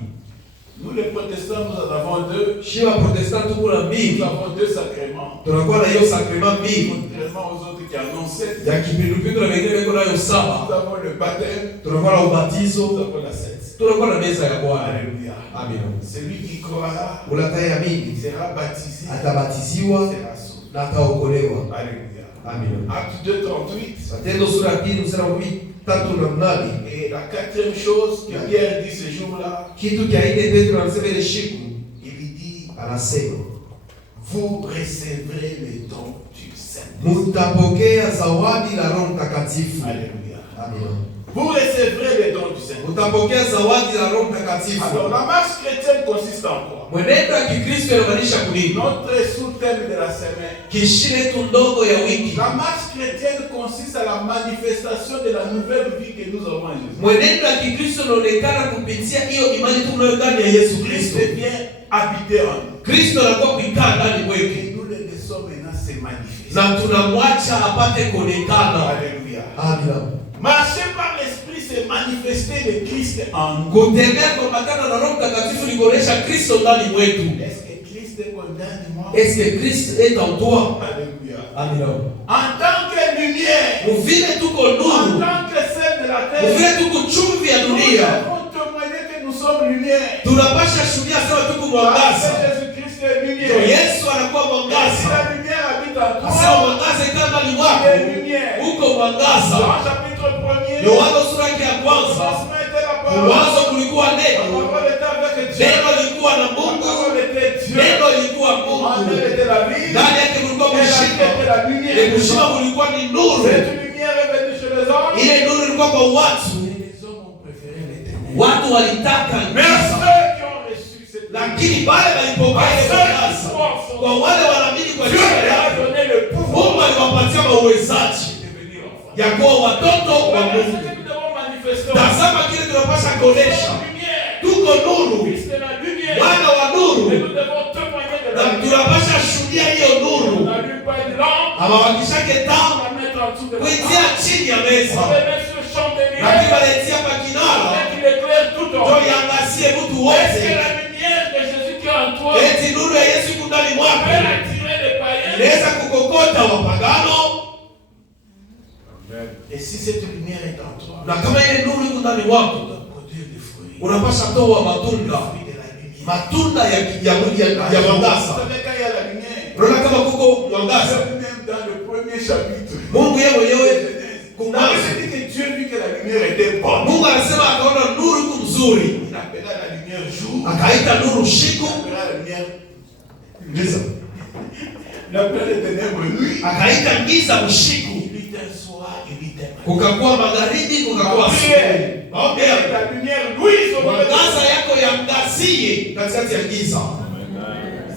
Nous les protestants, nous en avons deux. Shiwa Protestant tuko na Nous mbili. avons deux sacrements. Tunakuwa na hiyo sakrema mbili. Contrairement aux autres qui en ont 7. ya kipindupindu na wengine wako nayo Nous 7. avons le baptême. Tunakuwa na Nous ubatizo, avons la 7. tunakuwa na meza ya Bwana. Alléluia. Amen. Celui qui croira Unatayamini sera baptisé. atabatiziwa Sera sauvé. na ataokolewa. Alléluia. Amen. Acte 2:38. Matendo sura ya 2 mstari wa 3:8. Et la quatrième chose que Pierre dit ce jour-là, Kitu cha ine Petro anasema ile siku, il lui dit, anasema vous recevrez le don du Saint. mutapokea zawadi la Roho Mtakatifu. Alléluia. Amen. Vous recevrez le don du Saint. Mutapokea zawadi la Roho Mtakatifu. Alors la marche chrétienne consiste en quoi? Mwenendo wa Kikristo inamaanisha kunini? Notre sous-thème de la semaine. Kishile yetu ndogo ya wiki. La marche chrétienne consiste à la manifestation de la nouvelle vie que nous avons en Jésus. Mwenendo wa Kikristo unaonekana kupitia hiyo imani tunayo ndani ya Yesu Kristo. Christ vient habiter en nous. Kristo anakuwa kuikaa ndani mwetu. Et nous le laissons maintenant se manifester. Na tunamwacha apate kuonekana. Alléluia. Amen. Marcher par l'esprit, c'est manifester le Christ en nous. Kutembea kwa matendo na Roho Mtakatifu ni kuonesha Kristo ndani mwetu. Est-ce que Christ est condamné de moi? Est-ce que Christ est en toi? Alléluia. Amen. En tant que lumière, Muvile tuko en nuru. tant que sel de la terre, Muvile tuko chumvi ya nous dunia. devons témoigner que nous sommes lumière. Tunapasha shuhudia sema tuko Parce mwangaza. que Jésus-Christ est Ndio lumière. Yesu anakuwa Et si mwangaza. la lumière habite en Asema toi, mwangaza ikaa ndani tu mwako. es lumière. Uko mwangaza. Jean chapitre 1er, Yohana sura yake ya au kwanza. commencement était la parole. Mwanzo kulikuwa La neno. parole était avec Dieu. Neno lilikuwa na La Mungu. parole était Dieu. Neno lilikuwa En Mungu. elle était la vie. Ndani yake kulikuwa Et la vie mshika. était la lumière. Ile mshima kulikuwa ni nuru. Cette lumière est venue chez les hommes. Ile nuru ilikuwa kwa watu. Et les hommes ont préféré les ténèbres. Watu walitaka Mais à giza. ceux qui ont reçu cette lumière, Lakini pale walipokea ile mwangaza. Kwa wale wanaamini kwa Dieu jina leur a lake, donné le pouvoir Mungu aliwapatia uwezaji de devenir enfants. ya kuwa watoto wa Voilà ce Mungu. que nous devons manifester. Tazama kile tunapasha Nous kuonesha. sommes lumière. Tuko nuru, Christ est la lumière. mwana wa Et nuru, nous devons témoigner de na la lumière. tunapasha shuhudia hiyo On nuru. n'allume pas une lampe, Ama wakishake on taa va mettre en dessous de la kuitia table. chini ya On meza, va mettre sur le chandelier. lakini waletia pa kinara Afin qu'il éclaire tout en ndio haut. iangazie mtu Est-ce que wote. la lumière de Jésus qui est en toi Eti nuru ya Yesu iko ndani peut mwako attirer les païens? inaweza kukokota wapagano, Et si cette lumière est en toi, na kama ile nuru iko ndani mwako, tu dois produire des fruits. unapasha toa matunda, Fruits de la lumière. matunda ya Vous mwangaza. savez quand il y a la lumière, Unaona kama kuko mwangaza, même dans le premier chapitre, Mungu yeye mwenyewe David kumwanza, dit que Dieu vit que la lumière était bonne. Mungu anasema akaona nuru iko mzuri, Il appela la lumière jour, akaita nuru usiku, il appela la lumière giza. Il appela les ténèbres nuit. akaita giza usiku, Il dit un soir, il dit un matin. kukakuwa magharibi, kukakuwa asubuhi. Et Ombea la lumière louise au milieu de mwangaza yako yangazie katikati ya giza.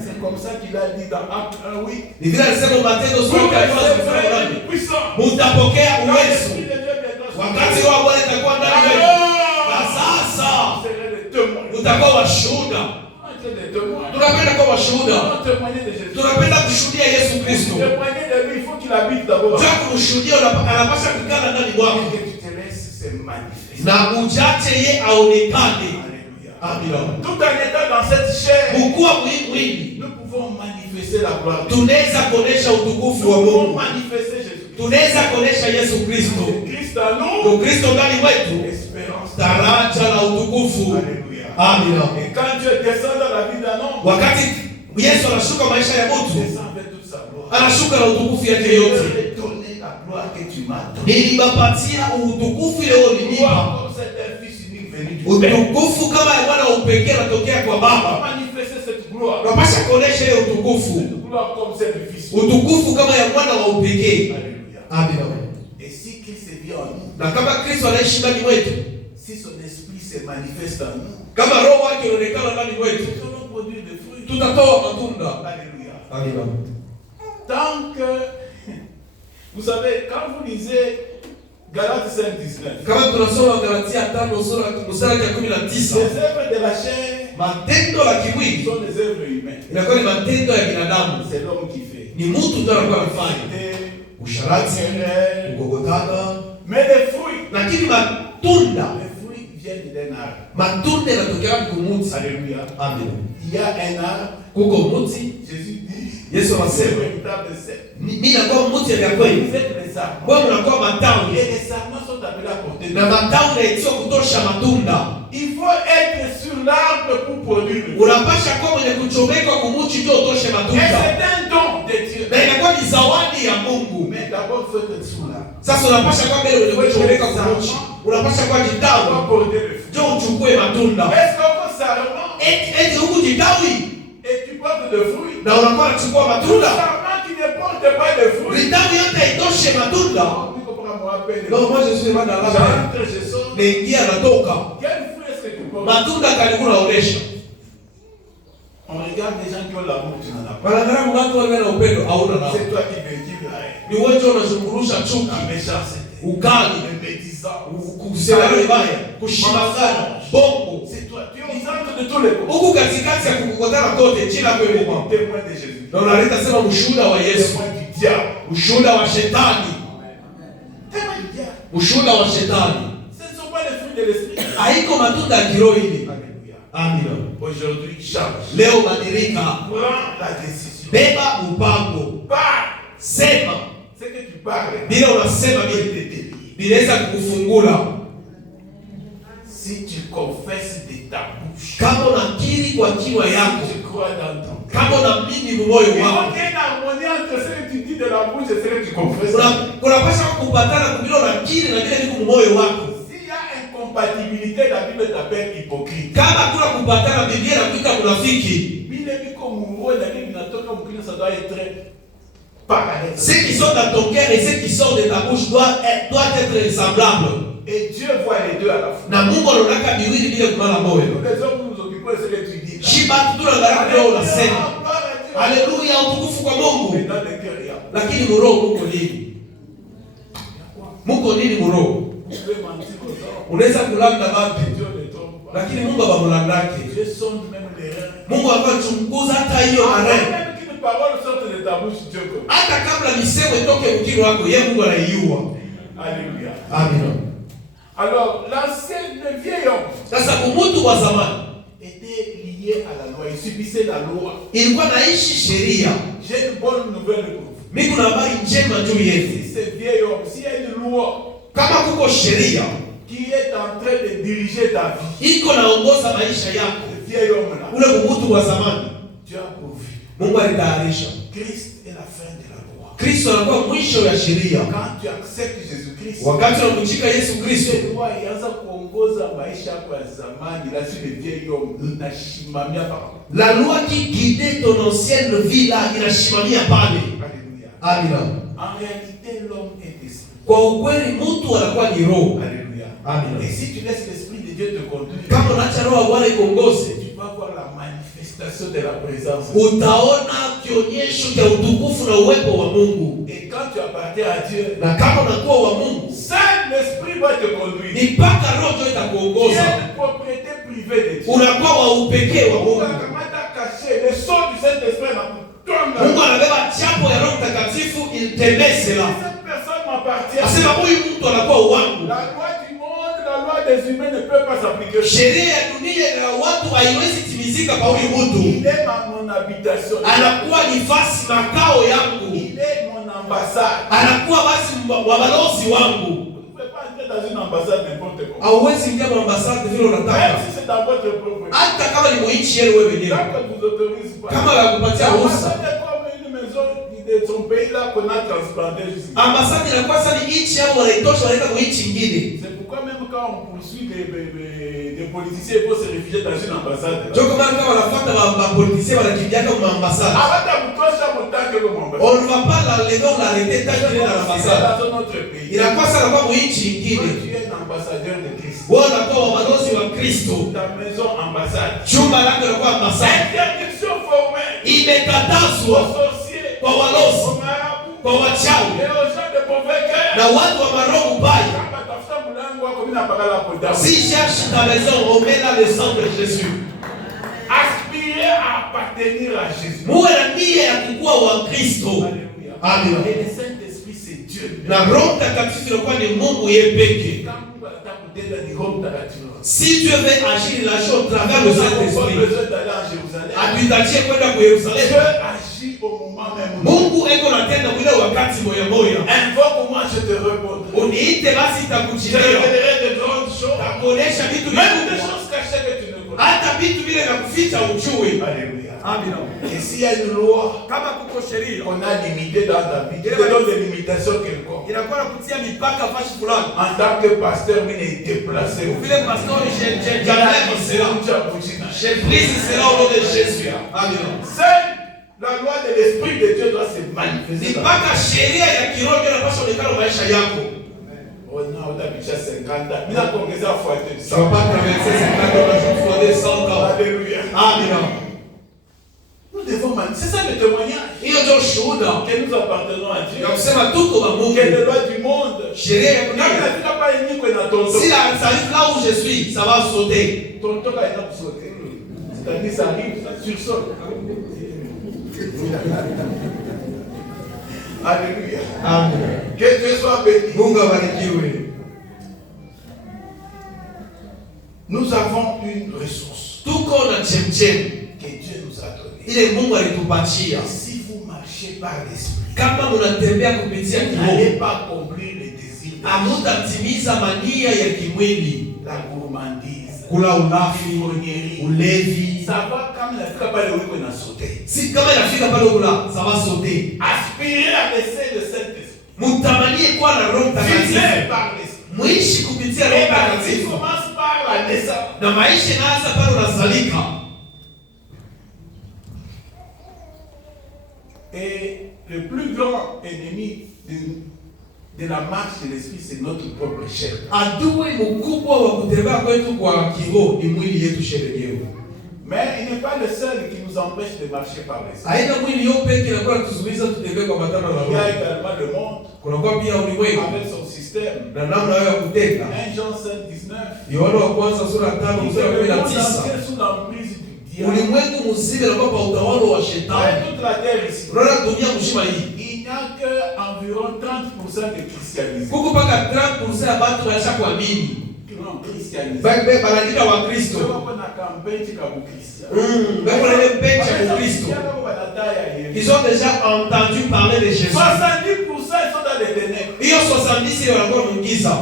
C'est comme ça qu'il a dit dans Acte 1, oui. Ni vile alisema Matendo Vous sura ya kwanza mstari wa recevrez nane, du puissant. mutapokea Quand uwezo l'Esprit de Dieu viendra sur wakati vous, wa Bwana itakuwa ndani yenu, na alors, sasa vous serez des témoins. mutakuwa washuhuda. Entre des témoins. Tunapenda kuwa washuhuda, Nous témoigner de Jésus. tunapenda kushuhudia Yesu Kristo. Témoigner de lui, il faut qu'il habite d'abord. Unataka kumshuhudia, anapaswa kukaa ndani mwako Et que tu te laisses se manifester. na ujache ye aonekane. Alléluia. Amina. Tout en étant dans cette chair, Mkuu mwili nous pouvons manifester la gloire de Dieu. tunaweza kuonesha Nous utukufu wa pouvons Mungu, manifester Jésus. tunaweza kuonesha Yesu Kristo. Christ en nous, Kwa Kristo ndani mwetu, espérance. daraja la utukufu. Alléluia. Amina. Et quand Dieu descend dans la vie d'un homme, Wakati Yesu anashuka maisha ya il mtu, descend avec toute sa gloire. anashuka na utukufu yake Je yote. vais te donner la gloire que tu m'as donnée. Nilibapatia utukufu leo nilipa. Gloire comme c'est un fils unique venu du Père. Utukufu kama ya mwana wa upekee anatokea kwa On va Baba. manifester cette gloire. Tunapaswa kuonesha hiyo utukufu. Cette gloire comme celle du fils. Utukufu kama ya mwana wa upekee. Alléluia. Amina. Et si Christ vit en nous, Na kama Kristo anaishi ndani mwetu, si son esprit se manifeste en nous, kama roho wake unaonekana ndani mwetu, nous allons produire des fruits. tutatoa matunda. Alléluia. Amina. Tant que, vous savez, quand vous lisez Galates 5:19, Kama tunasoma Galatia 5 sura mstari wa 19, les œuvres de la chair matendo ya kimwili sont des œuvres humaines. inakuwa ni matendo ya binadamu. C'est l'homme qui fait. Ni mtu ndio anakuwa anafanya usharati, Querelle. kugogotana, Mais les fruits, lakini matunda, les fruits viennent d'un arbre. matunda yanatokea kwa mti. Alléluia. Amina. Il y a un arbre. Kuko mti, Jésus dit, Yesu anasema véritable cep. mimi nakuwa mti ya kweli. Vous êtes les sarments. Wewe unakuwa matawi. Et les sarments sont appelés à porter des Na matawi yanaitwa kutosha matunda. Il faut être sur l'arbre pour produire. Unapasha kuwa mwenye kuchomeka kumuchi ndio utoshe Et matunda. c'est un don de Dieu. Na inakuwa ni zawadi ya Mungu. Mais d'abord, il faut être sur l'arbre. Sasa unapasha kuwa mbele mwenye kuchomeka kumuchi. Unapasha kuwa On jitawi. va porter le fruit. Ndio uchukue matunda. Est-ce qu'on peut sarment Eti huku jitawi et tu portes de fruits? na unakuwa unachukua Tout matunda. sarment qui ne porte pas de fruits. Vitabu yote haitoshe matunda. Non, moi je suis dans la J'entre, je sors. naingia natoka. Quel fruit est-ce que tu portes? Matunda karibu naonesha. On regarde les gens qui ont l'amour, tu n'en as pas. Wanadhani watu wale na upendo hauna nao. C'est toi qui véhicules la haine, Ni wewe ndio unazungurusha la chuki, méchanceté, ukali, le médisant. kusema vibaya, kushindana, bongo. C'est toi. Tu es au centre de tous les bons. Huku katikati ya kukutana kote jina kwa Mungu. Témoin de Jésus. Na unaleta sema ushuhuda wa Yesu, Témoin du diable. ushuhuda wa shetani, Témoin du diable. ushuhuda wa shetani. Ce ne sont pas les fruits de l'esprit. Haiko matunda ya kiroho hili. Alléluia. Amina. Aujourd'hui, change. Leo badilika. Prends la décision. Beba mpango. Parle. Sema. Ce que tu parles. Bila unasema Il bila te délivre. binaweza kukufungula. Si tu confesses de ta bouche, Kama unakiri kwa kinywa yako, tu crois dans ton cœur. kama unaamini moyo Il faut wako, qu'il y ait une harmonie entre ce que tu dis de la bouche et ce que tu confesses. unapaswa kupatana kubila unakiri na vile viko moyo wako. S'il y a incompatibilité, la Bible t'appelle hypocrite. Kama kuna kupatana, Biblia inakuita munafiki. Bile biko muo na Bible inatoka mkini, ça doit être parallèle. Ce qui sort dans ton cœur et ce qui sort de ta bouche doit être semblable. Et Dieu voit les deux à la fois. Na Mungu anaonaka biwili bila kumala Nous moyo. les hommes nous occupons de ce que tu dis. Shiba tunaangalia leo unasema. Haleluya, utukufu kwa Mais Mungu. dans le cœur, il y a. Lakini mroho Mungu nini? Mungu nini mroho? Vous pouvez mentir aux hommes. Unaweza kulanda wapi? Dieu ne trompe pas. Lakini Mungu abamulandake. Dieu sonde même les reins. Mungu akachunguza hata hiyo Avant maneno. même qu'une parole sorte de ta bouche, Dieu connaît. Hata kabla misemo itoke mkini wako, yeye Mungu anaiua. Alléluia. Amina. Alors, l'ancien, le vieil homme Sasa umutu wa zamani était lié à la loi. Il subissait la loi. ilikuwa naishi sheria. J'ai une bonne nouvelle pour vous. Mimi kuna habari njema juu yetu. Si ce vieil homme, s'il y a une loi Kama kuko sheria qui est en train de diriger ta vie, iko naongoza maisha yako, ce vieil homme-là, ule umutu wa zamani Dieu a pourvu. Mungu alitayarisha. Christ est la fin de la loi. Kristo anakuwa mwisho ya sheria. Quand tu acceptes Jésus-Christ, Wakati unamshika Yesu Kristo, ile loi ilianza kuongoza maisha yako ya zamani. Là, sur le vieil homme, inashimamia pale. la loi qui guidait ton ancienne vie là inashimamia pale. Alléluia. Amina. En réalité, l'homme est esprit. Kwa ukweli mtu anakuwa ni roho. Alléluia. Amen. Et si tu laisses l'Esprit de Dieu te conduire, Kama unaacha roho ya Bwana ikuongoze, tu vas voir la manifestation de la présence. utaona kionyesho cha utukufu na uwepo wa Mungu. Et quand tu appartiens à Dieu, Na kama unakuwa wa Mungu, seul l'Esprit va te conduire. ni mpaka roho ndio Tu es itakuongoza. une propriété privée de Dieu. Unakuwa wa upekee wa Mungu. Unakamata caché le sceau du Saint-Esprit na kutonga. Mungu anabeba chapo ya Roho Mtakatifu ilitembeze la. Cette personne m'appartient. Asema huyu mtu anakuwa wangu. La loi du monde, la loi des humains ne peut pas s'appliquer. Sheria ya dunia na watu haiwezi timizika kwa huyu mtu. Il est mon habitation. Anakuwa ni fasi makao yangu. Il est mon ambassade. Anakuwa basi wabalozi wangu. Vous ne pouvez pas entrer dans une ambassade n'importe comment. Hauwezi ingia kwa ambasada vile Même unataka. si c'est dans votre propre pays. Hata kama ni muichi yenu wewe mwenyewe. Tant qu'on ne vous autorise pas. Kama wakupatia ruhusa. L'ambassade est comme une maison de son pays là qu'on a transplanté jusqu'ici. Ambasada inakuwa sasa ni nchi yao wanaitosha wanaenda kwa nchi nyingine. C'est pourquoi même quand on poursuit des politiciens, il faut se réfugier dans une ambassade. Ndio kama kama wanafuata wa politiciens wanakimbia kwa ambasada. Avant de kutosha mutake kwa ambassade. On ne va pas les gens l'arrêter tant qu'il est dans l'ambassade. Dans un autre pays. Inakuwa sana kwa nchi Toi, nyingine. tu es un ambassadeur de Christ. Wewe unakuwa wabalozi wa Kristo. Ta maison ambassade. Chumba lako linakuwa ambasada. Interdiction formelle. Imekatazwa Aux sorciers. kwa walozi, Aux marabouts. kwa wachawi Et aux gens de mauvais cœur. na watu wa maroho mbaya. Kama tafuta mlango wako mimi napakala hapo damu. Si cherche ta maison, on met là le sang de Jésus. Aspirer à appartenir à Jésus. Muwe na nia ya kukuwa wa Kristo. Alléluia. Amen. Et le Saint-Esprit c'est Dieu. Na Roho Mtakatifu inakuwa ni Mungu yeye pekee. Quand Mungu anataka kutenda ni Roho Mtakatifu. Si Dieu veut agir la chose au travers de Nous n'avons pas Saint-Esprit, besoin d'aller à Jérusalem. atuitatie kwenda kwa Dieu Yerusalemu. agit au moment même. Mungu eko natenda mwile wakati moya moya. Invoque-moi, je te répondrai. Uniite basi Je nitakujilia. révélerai de grandes choses. Takuonesha vitu Même des vikubwa. choses cachées que tu ne connais. Hata vitu vile vya kuficha ujui. Alléluia. Amina. Et s'il y a une loi Kama kuko sheria qu'on a limitée dans ta vie, tu te donnes des limitations quelconques. inakuwa na kutia mipaka fashi fulani. En tant que pasteur, il est déplacé. Vile pastori j'enlève cela. Je brise cela au nom de Jésus. Amina. Seule la loi de l'Esprit de Dieu doit se manifester. Mpaka sheria ya kiroho inapaswa kuonekana maisha yako. Oh non, on a déjà 50 ans. Il a congressé à fois de Tu vas pas traverser 50 ans, je vais fonder 100 ans. Alléluia. Amina. Nous devons manifester. C'est ça le témoignage. Hiyo ndio shuhuda. Que nous appartenons à Dieu. Ya kusema tuko wa Mungu. Que les lois du monde. Sheria ya Quand dunia. il a dit pas une nique na tonto. Si la arrive là où je suis, ça va sauter. Tonto quand il a sauté. C'est-à-dire ça arrive, ça sursaute. Alléluia. Amen. Que Dieu soit béni. Mungu abarikiwe. Nous avons une ressource Tuko na chemchem. que Dieu nous a donnée. Ile Mungu alitupatia. Si vous marchez par l'esprit, Kama mnatembea kupitia vous kiroho, n'allez pas accomplir les désirs de hamutatimiza mania ya kimwili, la gourmandise, kula ulafi, l'ivrognerie. ulevi. Ça va comme la fille pas le week on a sauté. Si kama inafika pale kula, ça va sauter. Aspirez à l'essai de cet esprit. Mtamanie kuwa na Roho Vivez Mtakatifu. par l'esprit. Muishi kupitia Roho Et la vie Mtakatifu. commence par la naissance. Na maisha inaanza pale unazalika. Et le plus grand ennemi de la marche de l'esprit, c'est notre propre chair. Adui mkubwa wa kutembea kwetu kwa kiroho ni mwili yetu sherehe. Mais il n'est pas le seul qui nous empêche de marcher par l'esprit. Haina mwili yote pekee inakuwa tuzuiza tutembee kwa matano na Il y a Roho. également le monde Kunakuwa pia ulimwengu avec son système. na namna yao ya kutenda. 1 Jean 5:19. Yohana wa kwanza sura ya 5 Il mstari wa le monde 19. entier sous l'emprise du diable. Ulimwengu mzima unakuwa kwa utawala wa Dans shetani. toute la terre ici, Unaona dunia mzima hii. il n'y a que environ 30% de christianisme. Kuko paka 30% ya watu wanasha kuamini. Non, christianisme. Bebe banaandika wa Kristo. Wako na campagne kama Kristo. Bebe wale mpenzi wa Kristo. Ils ont déjà entendu parler de Jésus. 70% ils sont dans les ténèbres. Hiyo 70 ile wanakuwa mungiza.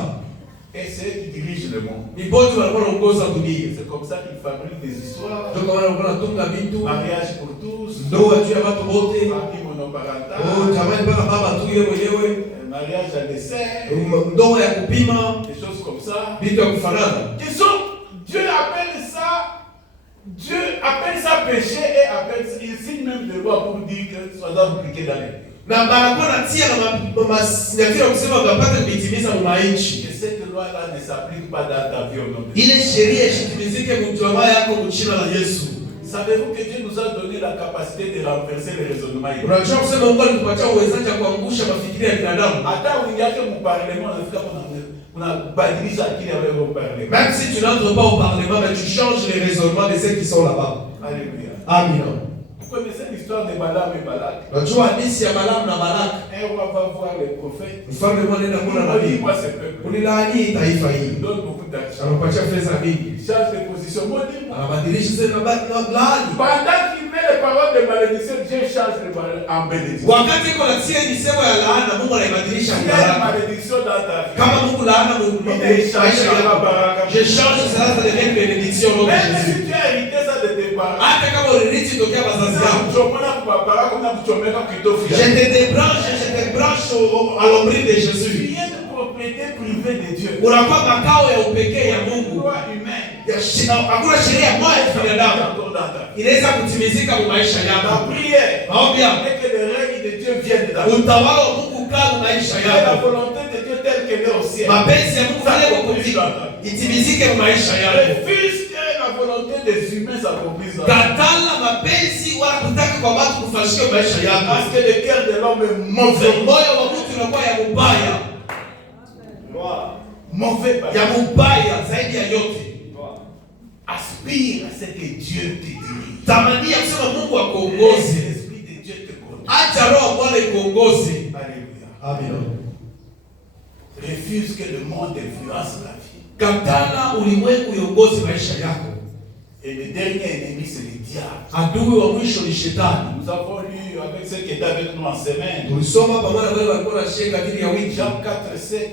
Et c'est eux qui dirigent le monde. Ni bodi wanakuwa wanaongoza dunia. C'est comme ça qu'ils fabriquent des histoires. Ndio kama wanakuwa wanatunga vitu. Mariage pour tous. Ndoa juu ya watu wote. Famille monoparentale. Oh, jamani mpaka baba tu yeye mwenyewe. Mariage à l'essai. Ndoa ya kupima. Des choses comme ça. Vitu ya kufanana. Qui sont, Dieu appelle ça péché et appelle ça, il signe même des lois pour dire que ça doit appliquer dans les pays. Na barakuwa natia na masinyatia kusema wapate kuitimiza mwananchi. Que cette loi-là ne s'applique pas dans ta vie au nom de Dieu. Ile sheria ishitimizike mjama yako mchina la Yesu. Savez-vous que Dieu nous a donné la capacité de renverser les raisonnements humains? Unajua kusema Mungu alitupatia uwezaji wa kuangusha mafikiri ya binadamu. Hata uingiake mu parlement unafika unabadilisha akili ya wewe mu parlement. Même si tu n'entres pas au parlement, mais tu changes les raisonnements de ceux qui sont là-bas. Alléluia. Amen. Vous connaissez l'histoire de Balaam et Balak? Unajua hadithi ya Balaam na Balak. Un roi va voir les prophètes. Mfalme mmoja anaenda kuona nabii. Moi c'est peuple. Ulilaani taifa Il hili. donne beaucoup d'argent. Anampatia pesa nyingi. Il change de position. Maudit. Anabadilisha tena na laani. Pendant qu'il met les paroles de malédiction, Dieu change les paroles en bénédiction. Wakati iko natia misemo ya laana, Mungu anaibadilisha Il y a une baraka. malédiction dans ta vie. Kama Mungu laana maisha yako. Je change cela ça devient bénédiction au nom de Même si Jésus. tu as hérité ça de tes parents. Hata kama ulirithi tokea wazazi wako. Je te débranche à l'ombre de Jésus. Tu es une propriété privée de Dieu. Unakuwa makao ya upekee ya Mungu. Loi humaine. Hakuna sheria moja ya binadamu Encore dans ta vie. inaweza kutimizika kwa maisha Ta yako. prière. Maombi yako. Et que le règne de Dieu vienne dans ta vie. Utawala wa Mungu kaa kwa maisha Et la yako. volonté de Dieu telle qu'elle est au ciel. Mapenzi ya Mungu yale kwa kutimizika itimizike kwa maisha yako. Refuse que la volonté des humains s'accomplisse dans ta vie. Katala mapenzi wala kutaka kwa watu kufanyia maisha yako. Parce que le cœur de l'homme est mauvais. Moyo wa mtu unakuwa ya mubaya. Mauvais. Ya mubaya zaidi ya yote. Aspire à ce que Dieu te dirige. Tamania kusema Mungu Laisse akuongoze. l'esprit de Dieu te conduise. Acha roho Bwana ikuongoze. Alléluia. Amen. Refuse que le monde influence la vie. Katana ulimwengu iongoze maisha yako. Et le dernier ennemi, c'est le diable. Adui wa mwisho ni shetani. Nous avons lu avec ceux qui étaient avec nous en semaine. Tulisoma pamoja na wale walikuwa wanashika kadiri ya wiki. Jean 4:7.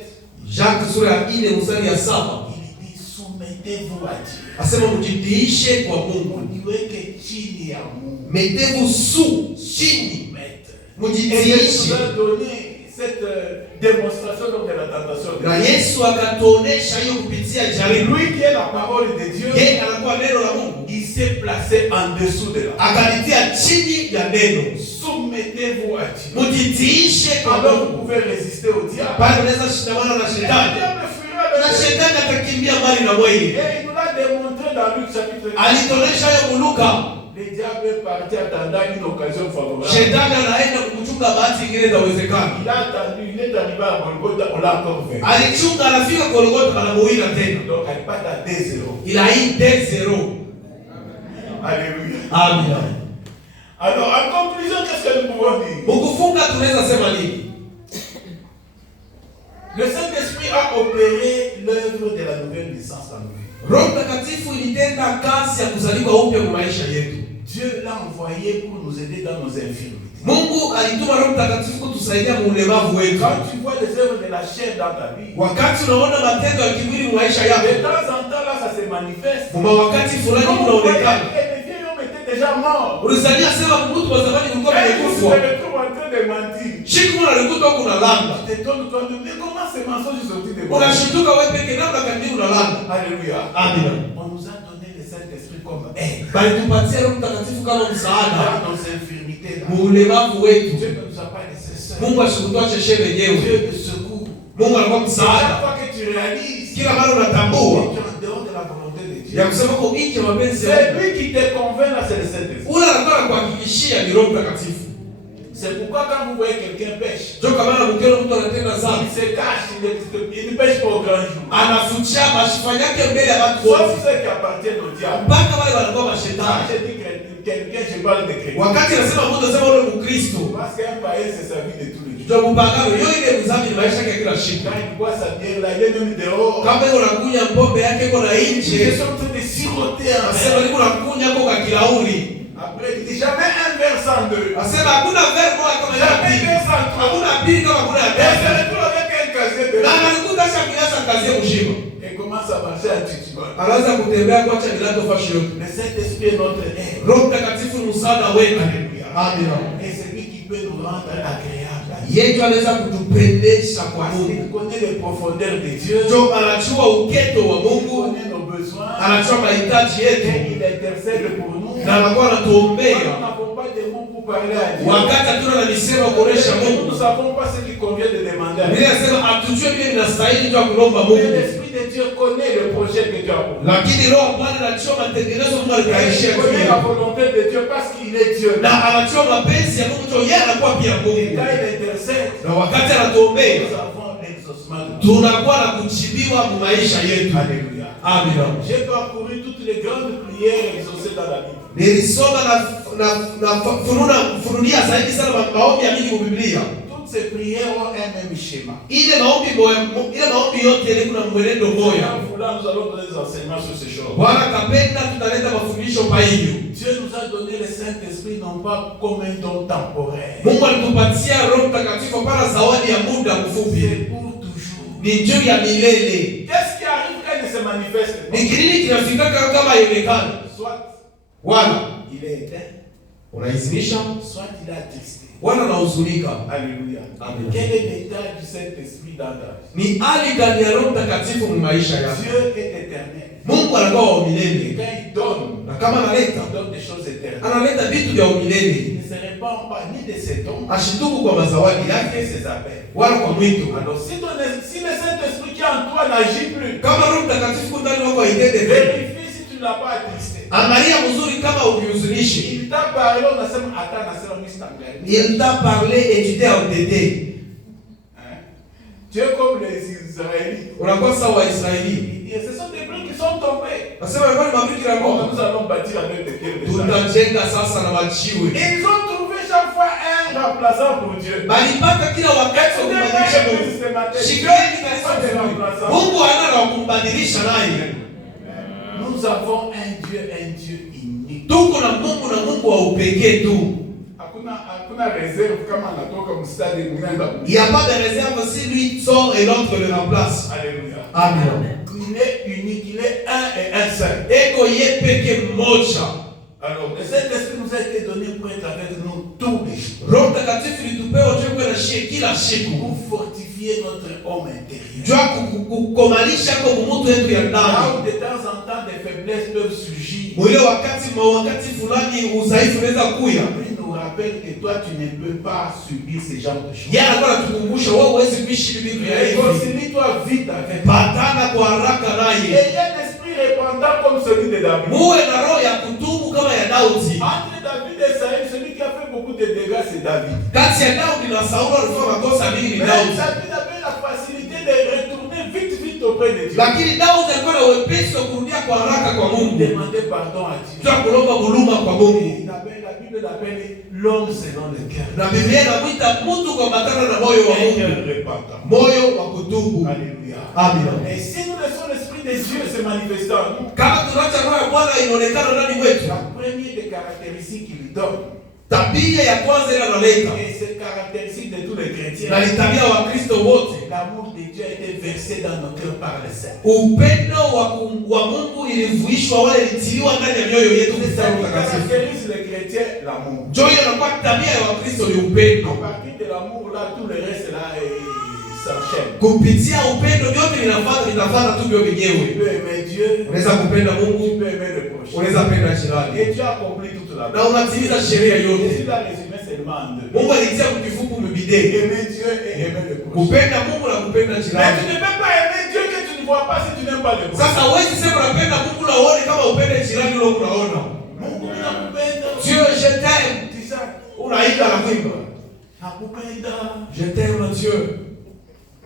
Jacques sura ya 4 mstari ya 7. Il dit soumettez-vous à Dieu. Asema mjitiishe kwa Mungu. Mniweke chini ya Mungu. Mettez-vous sous, chini. Et Dieu nous a donné cette démonstration de la tentation. Na Yesu akatuonesha hiyo kupitia jaribu. Lui qui est la parole de Dieu, Yeye anakuwa neno la Mungu. il s'est placé en dessous de la parole. Akalitia chini ya neno. Soumettez-vous à Dieu. Mjitiishe kwa Alors Mungu. vous pouvez résister au diable. Pale unaweza shindana na Le shetani. diable fuira Na de shetani atakimbia mbali na wewe. Et il nous l'a démontré dans Luc chapitre 4. Alitonesha hiyo Luka. Le diable est parti attendant une occasion favorable. Shetani anaenda kukuchunga bahati nyingine inawezekana. Il a attendu, il est arrivé à Golgotha, on l'a encore vu. Alichunga anafika Golgotha anamuwina tena. Donc alipata 2-0. Ila hii 2-0. Alléluia. Amina. Alors en conclusion, qu'est-ce que nous pouvons dire? Mkufunga tunaweza sema nini? Le Saint-Esprit a opéré l'œuvre de la nouvelle naissance en nous. Roho Mtakatifu ilitenda kazi ya kuzaliwa upya kwa maisha yetu. Dieu l'a envoyé pour nous aider dans nos infirmités. Mungu alituma Roho Mtakatifu kutusaidia mu ulemavu wetu. Quand tu vois les œuvres de la chair dans ta vie, Wakati unaona matendo ya kimwili mu maisha de yako, temps en temps là ça se manifeste. kwa wakati fulani kunaonekana. Et les vieils hommes étaient déjà morts. Ulizania sema mtu wa zamani ulikuwa Et tu umekufa. te retrouves en train de mentir. Shiku mwana alikuwa kuna lamba. Tu t'étonnes toi-même, mais comment ces mensonges sont sortis de moi? Unashtuka wewe peke namna kadri unalanda. Alléluia. Amina. On nous a donné le Saint-Esprit comme aide Bali tupatie Roho Mtakatifu kama msaada dans nos infirmités. Là. mu ulemavu wetu. Dieu ne nous a pas laissé seuls. Mungu asikutuache shehe wenyewe. Dieu te secoue. Mungu anakuwa Chaque msaada. fois que tu réalises Kila mara unatambua que tu es en dehors de la volonté de Dieu, ya kusema kwa nje mapenzi ya c'est Mungu. lui qui te convainc là, c'est le Saint-Esprit. Ule anakuwa kuhakikishia ni Roho Mtakatifu. C'est pourquoi quand vous voyez quelqu'un pêche, Ndio kama mkiona mtu anatenda il dhambi, se cache, il ne pêche pas au grand jour. anafutia mashifa yake mbele ya watu Sauf wote. ceux qui appartiennent au diable. Mpaka wale wanakuwa Quand mashetani. je dis quelqu'un, je parle de chrétien. Wakati nasema mtu anasema ule Mkristo, Parce qu'un païen, c'est sa vie de tous les jours. ndio mpagano yeye ile mzambi ni maisha yake ya kila siku. Quand il boit sa bière, là, il est même dehors. Kama yeye unakunya pombe yake iko na Il nje, est en train de siroter un asema verre. niko nakunya kwa kilauri. Après, il dit jamais un verre sans deux. Asema hakuna verbo kama ya Jamais un pili. verre sans trois. Hakuna pili kama kuna ya Et il se tatu. retrouve avec un casier de Na verre. analikuta shakilasa kazi ya mshima. Et commence à marcher à titubon. Anaanza kutembea kuacha milango fashi yote. Le Saint-Esprit est notre aide. Roho Mtakatifu ni msaada wetu. Alléluia. Amina. Et c'est lui qui peut nous rendre agréables. Yeye anaweza kutupendesha kwa Parce Mungu. qu'il connaît les profondeurs de Dieu. Ndio anachua uketo wa Il Mungu, connaît nos besoins. anachua mahitaji Et yetu il intercède pour nous. na anakuwa Nous anatuombea. n'avons pas de mots pour parler à Dieu. Wakati hatuna na misemo kuonesha Nous ne Mungu. savons pas ce qu'il convient de demander à Dieu. Biblia inasema atujue vile vinastahili ndio kulomba Mais Mungu. l'Esprit de Dieu connaît le projet que Dieu a pour nous. Lakini roho Bwana anachua matengenezo Mungu Et alikaishia il connaît la kwa. volonté de Dieu parce qu'il est Dieu. Na anachua mapenzi ya Mungu ndio yeye anakuwa pia Et Mungu. quand il intercède, Na wakati anatuombea nous avons l'exaucement de Dieu. tunakuwa na kujibiwa mu maisha yetu. Alléluia. Amina. J'ai parcouru toutes les grandes prières exaucées dans la Bible. Nilisoma na fununia zaidi sana maombi ya mingi mu Biblia. Toutes ces prières ont un même schéma. Ile maombi yote ile kuna mwenendo moja. En voulant, nous allons donner des enseignements sur ces choses. Bwana kapenda tutaleta mafundisho pa hiyo. Dieu nous a donné le Saint-Esprit non pas comme un don temporaire. Mungu alitupatia Roho Mtakatifu para zawadi ya muda mfupi. C'est pour toujours. Ni juu ya milele. Qu'est-ce qui arrive quand il se manifeste? Ni kinini kinafika kama haionekani? Soit Wala il est éteint, unahizinisha, soit il est attristé. wala unahuzunika. Alléluia. Amen. Quel est l'état du Saint-Esprit dans ta vie? Ni hali gani ya Roho Mtakatifu mu maisha yako? Dieu est éternel. Mungu anakuwa wa Et milele. quand il donne, Na kama analeta, il donne des choses éternelles. analeta vitu vya Il umilele. ne se répand pas ni de ses dons, Ashituku kwa mazawadi ni yake de ses appels. wala kwa mwito. Alors si le Saint-Esprit qui est en toi n'agit plus, Kama Roho Mtakatifu ndani wako haitende vema, vérifie si tu ne l'as pas attristé. angalia mzuri kama ukihuzunishi. Il t'a parlé, on a sema attends, nasema mimi sitangalia. Il t'a parlé et tu t'es entêté. Hein? Tu es comme les Israélites. Unakuwa sawa Waisraeli. Et ce sont des briques qui sont tombées. Nasema ilikuwa ni mabiki ya Bon, Mungu. nous allons bâtir avec des pierres de sable. Tutajenga sasa na machiwe. Ils ont trouvé chaque fois un remplaçant pour Dieu. Balipata kila wakati wa kumbadilisha Mungu. Shikeni kanisa Pas de vizuri. remplaçant. Mungu hana wa kumbadilisha naye. Nous Nous avons un Dieu unique. Tuko na Mungu wa upekee tu. Hakuna réserve kama anatoka mstari mwingine. Il n'y a pas de réserve si lui sort et l'autre le remplace. Alléluia. Amen. Il est unique, il est un et un seul. Eko ye peke moja. Alors, le Saint-Esprit nous a été donné pour être avec nous tous les jours. Roho Mtakatifu litupewa juu kwa kila siku. Pour fortifier notre homme intérieur. Jua kukomalisha kwa mtu wetu ya ndani. Là où de temps en temps des faiblesses peuvent surgir. Mwile wakati fulani udhaifu unaweza kuya. Lui nous rappelle que toi tu ne peux pas subir ce genre de choses. Yeye anakuwa anatukumbusha wewe huwezi kuishi vitu vya hivi. Concilie-toi vite avec. Patana kwa haraka naye. Et un esprit répandant comme celui de David. Muwe na roho ya kutubu kama ya Daudi. Entre David et Saül, celui qui a fait beaucoup de dégâts c'est David. Kati ya Daudi na Sauli walifanya makosa mingi ni Daudi. Mais David avait la facilité de retourner vite auprès de Dieu. Lakini Daudi alikuwa na wepesi wa kurudia kwa haraka kwa Mungu. Demander pardon à Dieu. Tuna kulomba huruma kwa Mungu. La Bible l'appelle l'homme selon le cœur. Na Biblia inamuita mtu kwa matana na moyo wa Mungu. Moyo wa kutubu. Alléluia. Amen. Et si nous laissons l'esprit de Dieu se manifester en nous, kama tunaacha roho ya Bwana inaonekana ndani mwetu, la première des caractéristiques qu'il donne, tabia ya kwanza ile analeta, et c'est caractéristique de tous les chrétiens, na ni tabia wa Kristo wote, l'amour de Dieu a été versé dans nos cœurs par le Saint. Upendo wa Mungu ilivuishwa wale ilitiliwa ndani ya mioyo yetu C'est ça kwa qui Mtakatifu. caractérise les chrétiens, l'amour. Joyo inakuwa tabia ya Wakristo ni upendo. À partir de l'amour là, tout le reste là s'enchaîne. Kupitia upendo vyote vinafuata tu vyo wenyewe. Tu peux aimer Dieu, Unaweza kupenda tu Mungu, peux aimer le prochain. unaweza penda jirani. Et tu as accompli toute la Na unatimiza sheria yote. Jésus l'a résumé seulement en deux. Mungu alitia mkifupu mbibideni. Aimer Dieu et aimer le prochain. Kupenda Mungu na kupenda Mais jirani. tu ne peux pas aimer Dieu que tu ne vois pas si tu n'aimes pas le prochain. Sasa huwezi sema unapenda Mungu na uone kama upende jirani ule unaona. Mungu nakupenda. Dieu je t'aime. Tisa. Unaita na kuimba. Nakupenda. Je t'aime Dieu.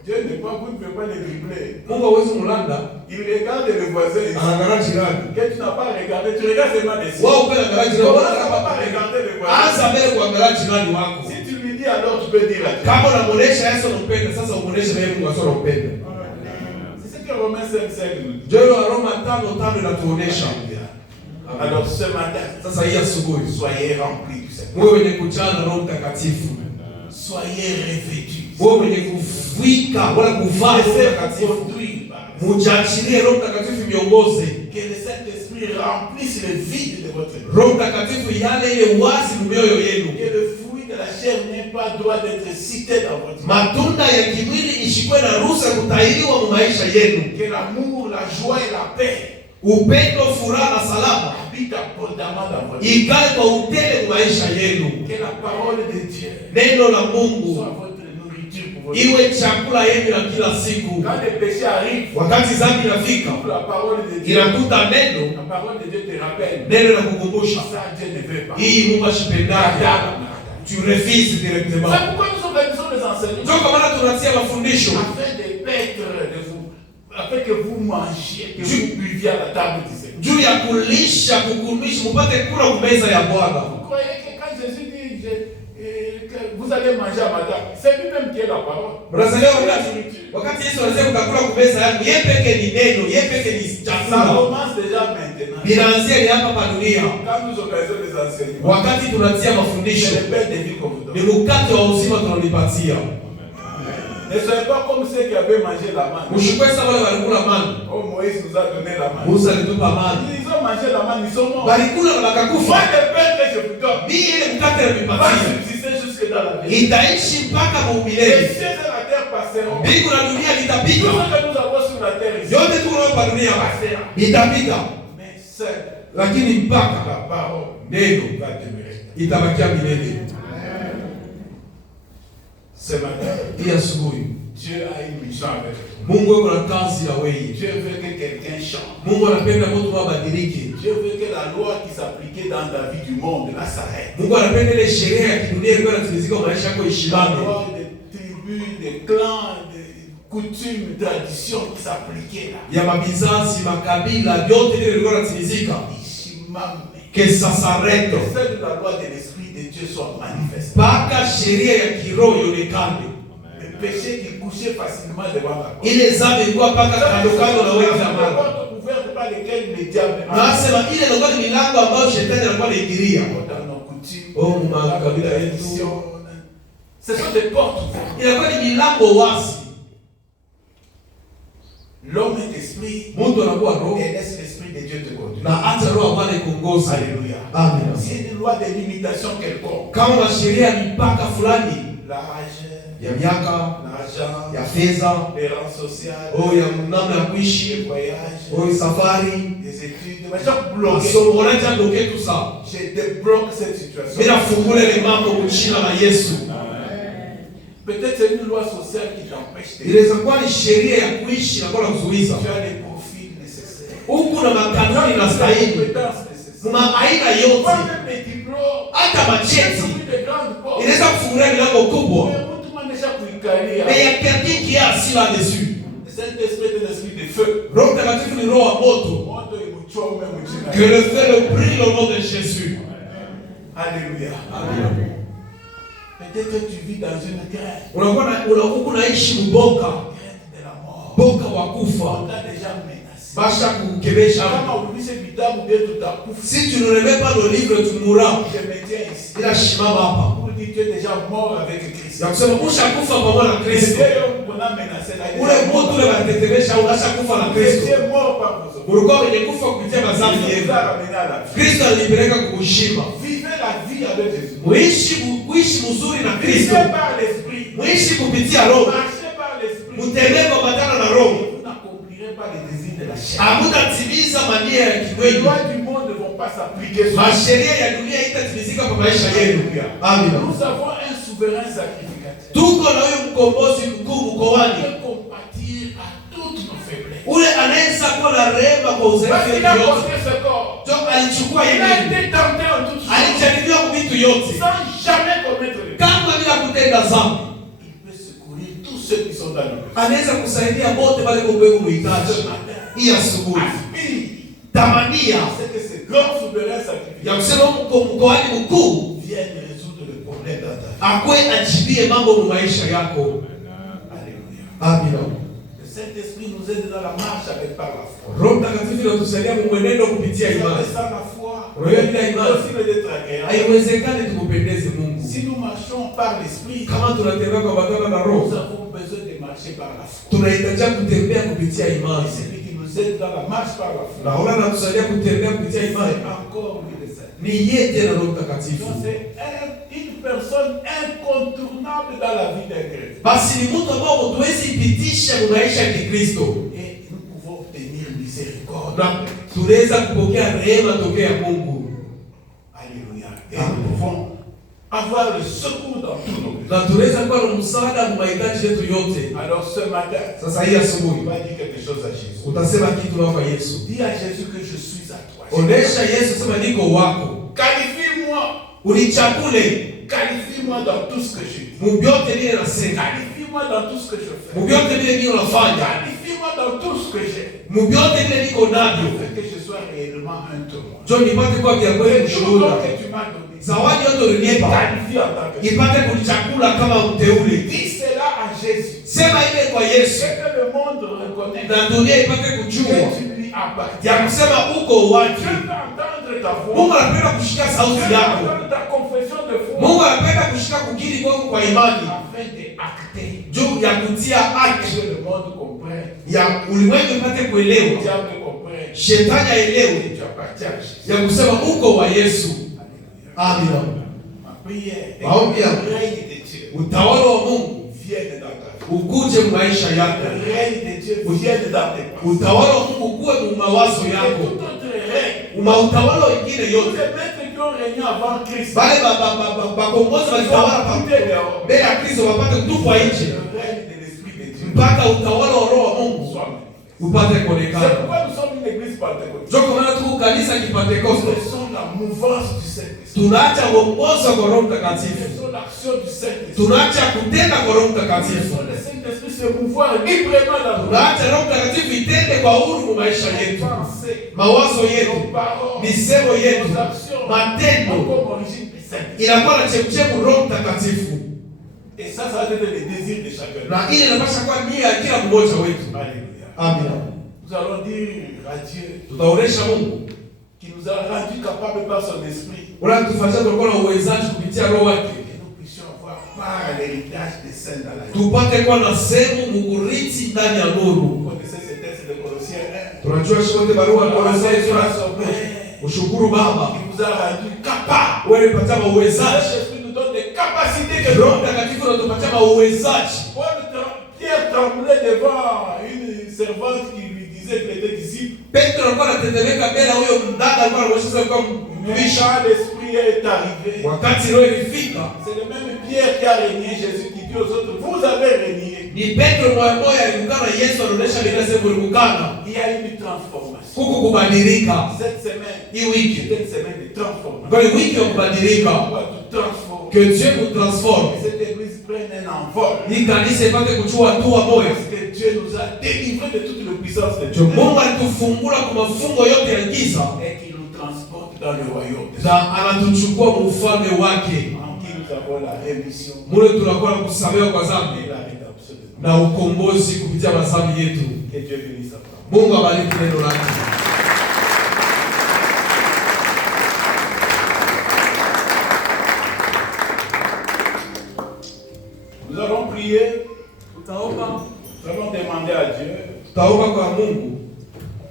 Dieu n'est pas, vous ne pouvez pas le dribbler. Mungu hawezi mulanda. Il regarde le voisin ici. Anaangalia jirani. Que tu n'as pas regardé, tu regardes seulement les signes. Wao pia anaangalia jirani. Comment ça va pas regarder le voisin? Anza mbele kuangalia jirani wako. Si tu lui dis alors tu peux dire à Dieu. Kama unamuonesha Yesu unampenda, sasa umuoneshe na yeye Mungu asio unampenda. C'est ce que Romains 5:5 nous dit. Joyo wa Roma 5:5 inatuonesha. Alors ce matin, Sasa hii asubuhi soyez remplis du Saint-Esprit. wewe wenye kujaa na Roho Mtakatifu. Soyez revêtus. Wewe wenye kuvika wala kuvaa Roho Mtakatifu. Mujachilie Roho Mtakatifu miongoze. Que le Saint-Esprit remplisse le vide de votre vie. Roho Mtakatifu yale ile wazi mioyo yenu. Que le fruit de la chair n'ait pas droit d'être cité dans votre vie. Matunda ya kimwili ishikwe na ruhusa kutahiriwa mu maisha yenu. Que l'amour, la joie et la paix Upendo, furaha na salama habitent abondamment dans votre vie. ikae kwa utele mu maisha yenu. Que la parole de Dieu Neno la Mungu soit votre nourriture pour votre vie. iwe chakula yenu ya kila siku. Quand le péché arrive, Wakati dhambi inafika, la parole de Dieu, inakuta neno, la parole de Dieu te rappelle. neno la kukumbusha. Ça, Dieu ne veut pas. Hii Mungu ashipendaka. Tu refuses directement. C'est pourquoi nous organisons les enseignements. Ndio kwa maana tunatia mafundisho Afin de paître de vous, afin que vous mangiez, que vous buviez à la table du Seigneur. juu ya kulisha, kukumisha, mupate kula kumeza ya Bwana. Vous croyez que quand Jésus dit que vous allez manger à ma table, c'est lui-même qui est la parole. Mnazaliwa wakati Yesu anasema utakula kumeza yangu, yeye peke ni neno, yeye peke ni Ça chakula. commence déjà maintenant. Inaanzia ni hapa pa dunia. Quand nous organisons les enseignements, Wakati tunatia mafundisho, c'est le pain de vie qu'on vous ni donne. mkate wa uzima tunalipatia. Ne soyez pas comme ceux qui avaient mangé la manne. Mshukwe sana wale walikula manna. Oh, Moïse nous a donné la manne. Musa alitupa manna. Ils ont mangé la manne, ils sont morts. Walikula na wakakufa. Moi, le pain que je vous donne, Mimi ile mkate va nilipatia. subsister jusque dans la vie. Itaishi mpaka Les milele. cieux et la terre passeront. Mbingu na dunia Tout litapita. ce que nous avons sur la terre ici Yote tuko hapa dunia passera. itapita. Mais seul Lakini mpaka la parole neno va demeurer. itabakia milele. Ce matin, Hii asubuhi Dieu a une mission avec toi. Mungu yuko na kazi ya wewe. Dieu veut que quelqu'un change. Mungu anapenda mtu abadilike. Dieu veut que la loi qui s'appliquait dans la vie du monde là s'arrête. Mungu anapenda ile sheria ya kidunia ilikuwa inatimizika kwa maisha yako La ishibane. loi des tribus, des clans, des coutumes, traditions qui s'appliquaient là. Ya mabizazi, makabila, yote ile ilikuwa inatimizika. Ishimame. Que ça s'arrête. Que seule la loi de l'Esprit de Dieu soit manifestée. Mpaka sheria ya kiroho ionekane. Le péché qui couchait facilement devant la porte. Ile dhambi ilikuwa mpaka kando kando na wewe La zamani. porte ouverte par lesquels le diable Nasema ile ndio ni milango ambayo shetani anakuwa anaingilia. dans nos coutumes, Oh, dans la makabila tradition. yetu. Ce sont des portes ouvertes. Inakuwa ni milango wazi. L'homme est esprit Mtu anakuwa roho et laisse l'esprit de Dieu te conduire. na hata roho ya Bwana ikuongoza. Alléluia. Amen. S'il y a une loi de limitation quelconque, Kama una sheria ya mipaka fulani l'âge, ya miaka, l'argent, ya fedha, les rangs sociaux, au ya namna ya les kuishi, voyages, au safari, les études, mais j'ai bloqué. masomo, unaita bloke tout ça. Je débloque cette situation. Bila fungule ile mambo kwa jina la Yesu. Peut-être c'est une loi sociale qui t'empêche de. Inaweza kuwa ni sheria ya kuishi na kwa kuzuiza. Tu as les profils nécessaires. Huku na makanuni na Les stahili. compétences nécessaires. Kuna aina yote. Pas même les diplômes. Hata macheti De grandes portes. inaweza kufungulia milango kubwa. Mais tout le monde déjà kuikalia. Mais il y a quelqu'un qui est assis là-dessus. Le Saint-Esprit est un esprit de feu. Roho Mtakatifu ni roho wa moto. Moto imuchome mjina. Que le feu le brille au nom de Jésus. Alléluia. Amen. Peut-être que tu vis dans une crainte. Unakuwa unaishi mboka. Crainte de la mort. Boka wa On kufa. t'a déjà menacé. Basha kukebesha. Kama ulise vitabu vyetu utakufa. Si tu ne remets pas le livre, tu mourras. Je me tiens ici. Ila shimama hapa. Pour dire tu es déjà mort avec Christ. Ya kusema ushakufa pamoja na Kristo. Ule mtu ule anatetemesha unashakufa na Kristo. Ulikuwa kwenye kufa kupitia madhambi yenu. Kristo alipeleka kukushima. Muishi mzuri na Kristo. Muishi kupitia Roho. Mutembee kwa matana na Roho. Hamutatimiza mania ya kimwili. Masheria ya dunia haitatimizika kwa maisha yenu. Amen. Tuko na huyo mkombozi mkuu mkoani. Ule anaweza kuwa na rehema kwa udhaifu yote. Alichukua yeye. Alijaribiwa kwa vitu yote. Kama bila kutenda dhambi. Anaweza kusaidia wote wale kwa mbegu muhitaji. Hii asubuhi. Tamania ya kusema mkoani mkuu akwe ajibie mambo mu maisha yako. Amina. Saint-Esprit nous aide dans la marche avec par la foi. Roho Mtakatifu anatusaidia mwenendo kupitia imani. Sans la foi, Roho bila imani haiwezekani tukupendeze Mungu. Si nous marchons par l'esprit, Kama tunatembea kwa badala na nous Roho, avons besoin de marcher par la foi. tunahitaji kutembea kupitia imani. C'est lui qui nous aide dans la marche par la foi. Na Roho anatusaidia kutembea kupitia imani. Encore lui le Saint. Ni yeye tena Roho Mtakatifu. Donc c'est une personne incontournable dans la vie d'un chrétien. Basi ni mtu ambao hatuwezi pitisha kwa maisha ya Kikristo. Et nous pouvons obtenir miséricorde. Na tunaweza kupokea rehema tokea Mungu. Alléluia. Et nous pouvons avoir le secours dans tous nos besoins. Na tunaweza kuwa na msaada kwa mahitaji yetu yote. Alors ce matin, Sasa hii asubuhi on va dire quelque chose à Jésus. utasema kitu kwa Yesu. Dis à Jésus que je suis à toi. Onesha Yesu sema niko wako. Qualifie-moi. Unichakule. Qualifie-moi dans tout ce que je dis. Mubyote vile nasema. Qualifie-moi dans tout ce que je fais. Mubyote vile ndio nafanya. Qualifie-moi dans tout ce que j'ai. Mubyote vile niko navyo. Afin que je sois réellement un témoin. Njoo nipate kwa vya kweli Et tout mshuhuda. ce que tu m'as donné. Zawadi yote ulinipa. Qualifie en tant que Ipate kunichakula kama mteule. dis cela à Jésus. Sema ile kwa Yesu. C'est que le monde reconnaît Na dunia ipate que kujua. tu lui appartiens. Ya kusema uko Dieu wapi. veut entendre ta Mungu voix. anapenda kushika Dieu sauti veut yako. entendre ta confession de foi. Mungu anapenda kushika kukiri kwako kwa imani. Afin d'acter. Juu ya kutia haki Que le monde comprenne. ya ulimwengu ipate Le kuelewa. diable comprenne. Shetani aelewe Et tu appartiens à Jésus. ya kusema uko wa Yesu. Amina. Ma prière est Maombi que yangu. le règne de Dieu Utawala wa Mungu vienne dans ta vie. ukuje maisha yako. Le règne de Dieu vienne dans tes pensées. Utawala wa Mungu kuwe mu mawazo Et yako. tout autre règne. Utawala wengine Tous yote. les maîtres qui ont régné avant Christ. Bale bakombozi walitawala mbele ya Kristo wapate kutupwa nje. Le règne de l'Esprit de Dieu. Mpaka utawala wa Roho wa Mungu Soit. upate C'est kuonekana. pourquoi nous sommes une église pentecôtiste. Ndio kwa maana tuko kanisa Kipentekoste. Nous laissons la mouvance du Saint-Esprit. Tunaacha uongozi kwa Roho Nous Mtakatifu. laissons l'action du Saint-Esprit. Tunaacha kutenda kwa Roho Nous Mtakatifu. laissons le Saint-Esprit se mouvoir librement dans nos Tunaacha Roho Mtakatifu itende kwa uhuru mu maisha yetu. pensées, Mawazo yetu, nos paroles, misemo yetu, nos actions, matendo ont comme origine du Saint-Esprit. inakuwa na chemchemu Roho Mtakatifu. Et ça va être le désir de chacun. Na ile inapaswa kuwa nia ya kila mmoja wetu. Alléluia. Amina. Nous Nous allons dire à Dieu Tutaonesha Mungu qui nous a rendu capables par son esprit. Unatufanyia tunakuwa na uwezaji kupitia roho wake. Que nous puissions avoir part à l'héritage des saints dans la vie. Tupate kuwa na sehemu mugurithi ndani ya nuru. Vous connaissez ce texte de Colossiens 1. Tunajua shote barua ya Kolosai sura ushukuru Baba. Qui vous a rendu capable. Wewe unapatia uwezaji. L'Esprit nous donne des capacités que Roho Mtakatifu anatupatia uwezaji. Pierre tremblait devant une servante qui lui disait qu'il était disciple. Petro alikuwa anatetemeka mbele huyo mdada alikuwa anamwonyesha kwa mtumishi. L'Esprit est arrivé. Wakati roho ilifika, c'est le même Pierre qui a régné Jésus qui dit aux autres, vous avez régné. Ni Petro mmoja alikutana Yesu anaonesha bila sema ulikana. Il y a eu une transformation. Huko kubadilika. Cette semaine, hii wiki c'était une semaine de transformation. Kwa wiki ya kubadilika. Que Dieu nous transforme. Que cette église prenne un envol. Hii kanisa ipate kuchukua hatua moja. Parce que Dieu nous a délivrés de toute la puissance de Dieu. Mungu alitufungula kwa mafungo yote ya giza. Et qui nous transporte dans le royaume. Na anatuchukua kwa ufalme wake. En qui nous avons la rémission. Mule tunakuwa na kusamehewa kwa dhambi. Et la rédemption de na ukombozi kupitia madhambi yetu. Que Dieu bénisse sa parole. Mungu abariki neno lake. Nous allons prier. Tutaomba. Nous allons demander à Dieu. Tutaomba kwa Mungu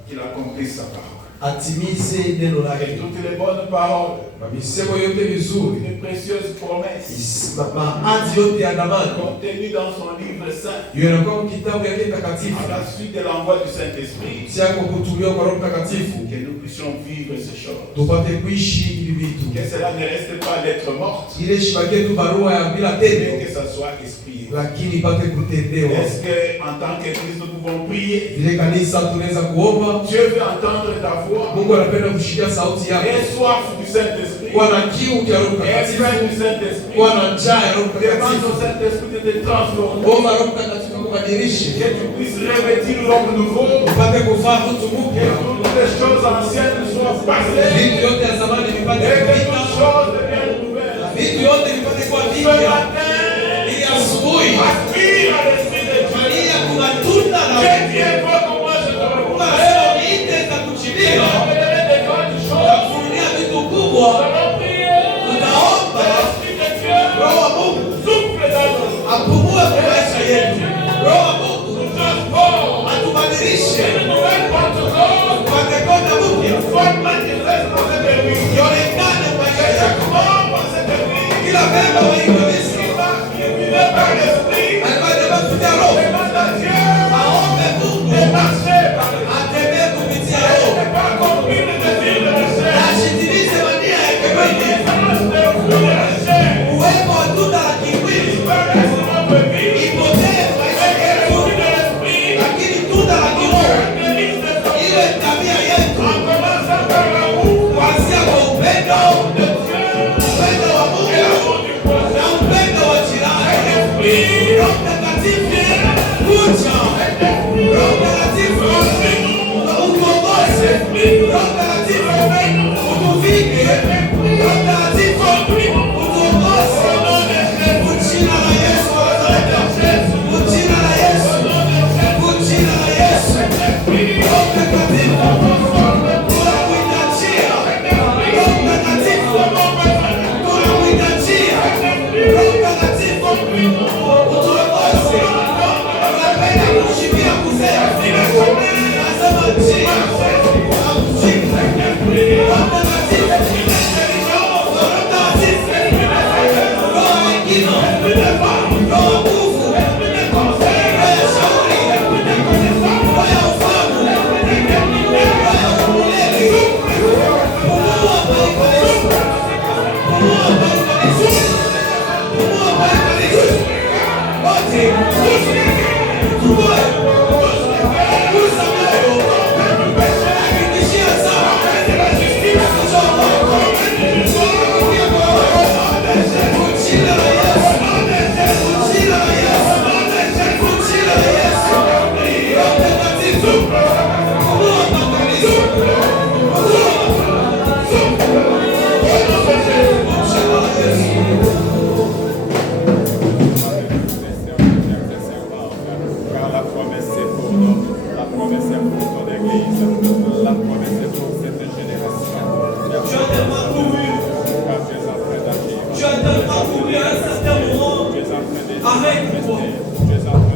qu'il accomplisse sa parole. Atimize neno lake. Et toutes les bonnes paroles. Misemo yote vizuri. Les précieuses promesses. Maadi yote ya damani. Contenues dans son livre saint. Yanakuwa kitabu yake takatifu. À la suite de l'envoi du Saint-Esprit. Si yako kutumiwa kwa Roho Mtakatifu. Que nous puissions vivre ces choses. Tupate kuishi hivi vitu. Que cela ne reste pas lettre morte. Ile shibake tu barua ya bila tendo. Mais que ça soit esprit. Lakini ipate kutendewa. Est-ce que en tant qu'Église nous pouvons prier? Ile kanisa tunaweza kuomba. Dieu veut entendre ta voix. Mungu anapenda kushikia sauti yako. Et soif du Saint-Esprit. Kwa na kiu ya Roho Mtakatifu. Kwa na njaa ya Roho Mtakatifu. Demande au Saint-Esprit de te transformer. Omba Roho Mtakatifu kubadilishe. Que tu puisses revêtir l'homme nouveau. Upate kuvaa mtu mpya. Que toutes les choses anciennes soient passées. Vitu yote ya zamani vipate Et que kupita. toutes choses deviennent nouvelles. Vitu yote vipate kuwa Ce vipya. matin, Ili asubuhi aspire à l'Esprit de Dieu. Maria kuna tunda la Que Dieu voit comment je te Mungu reprends. anasema niite nitakujibiwa. Nitakufunulia vitu kubwa. Tutaomba Roho wa Mungu apumue kwa maisha yetu. Roho wa Mungu atubadilishe. Tupate kwenda mpya. Ionekane maisha yako. Kila mema wa hii kanisa alikuwa as tellement accompli à un certain moment, arrête-toi.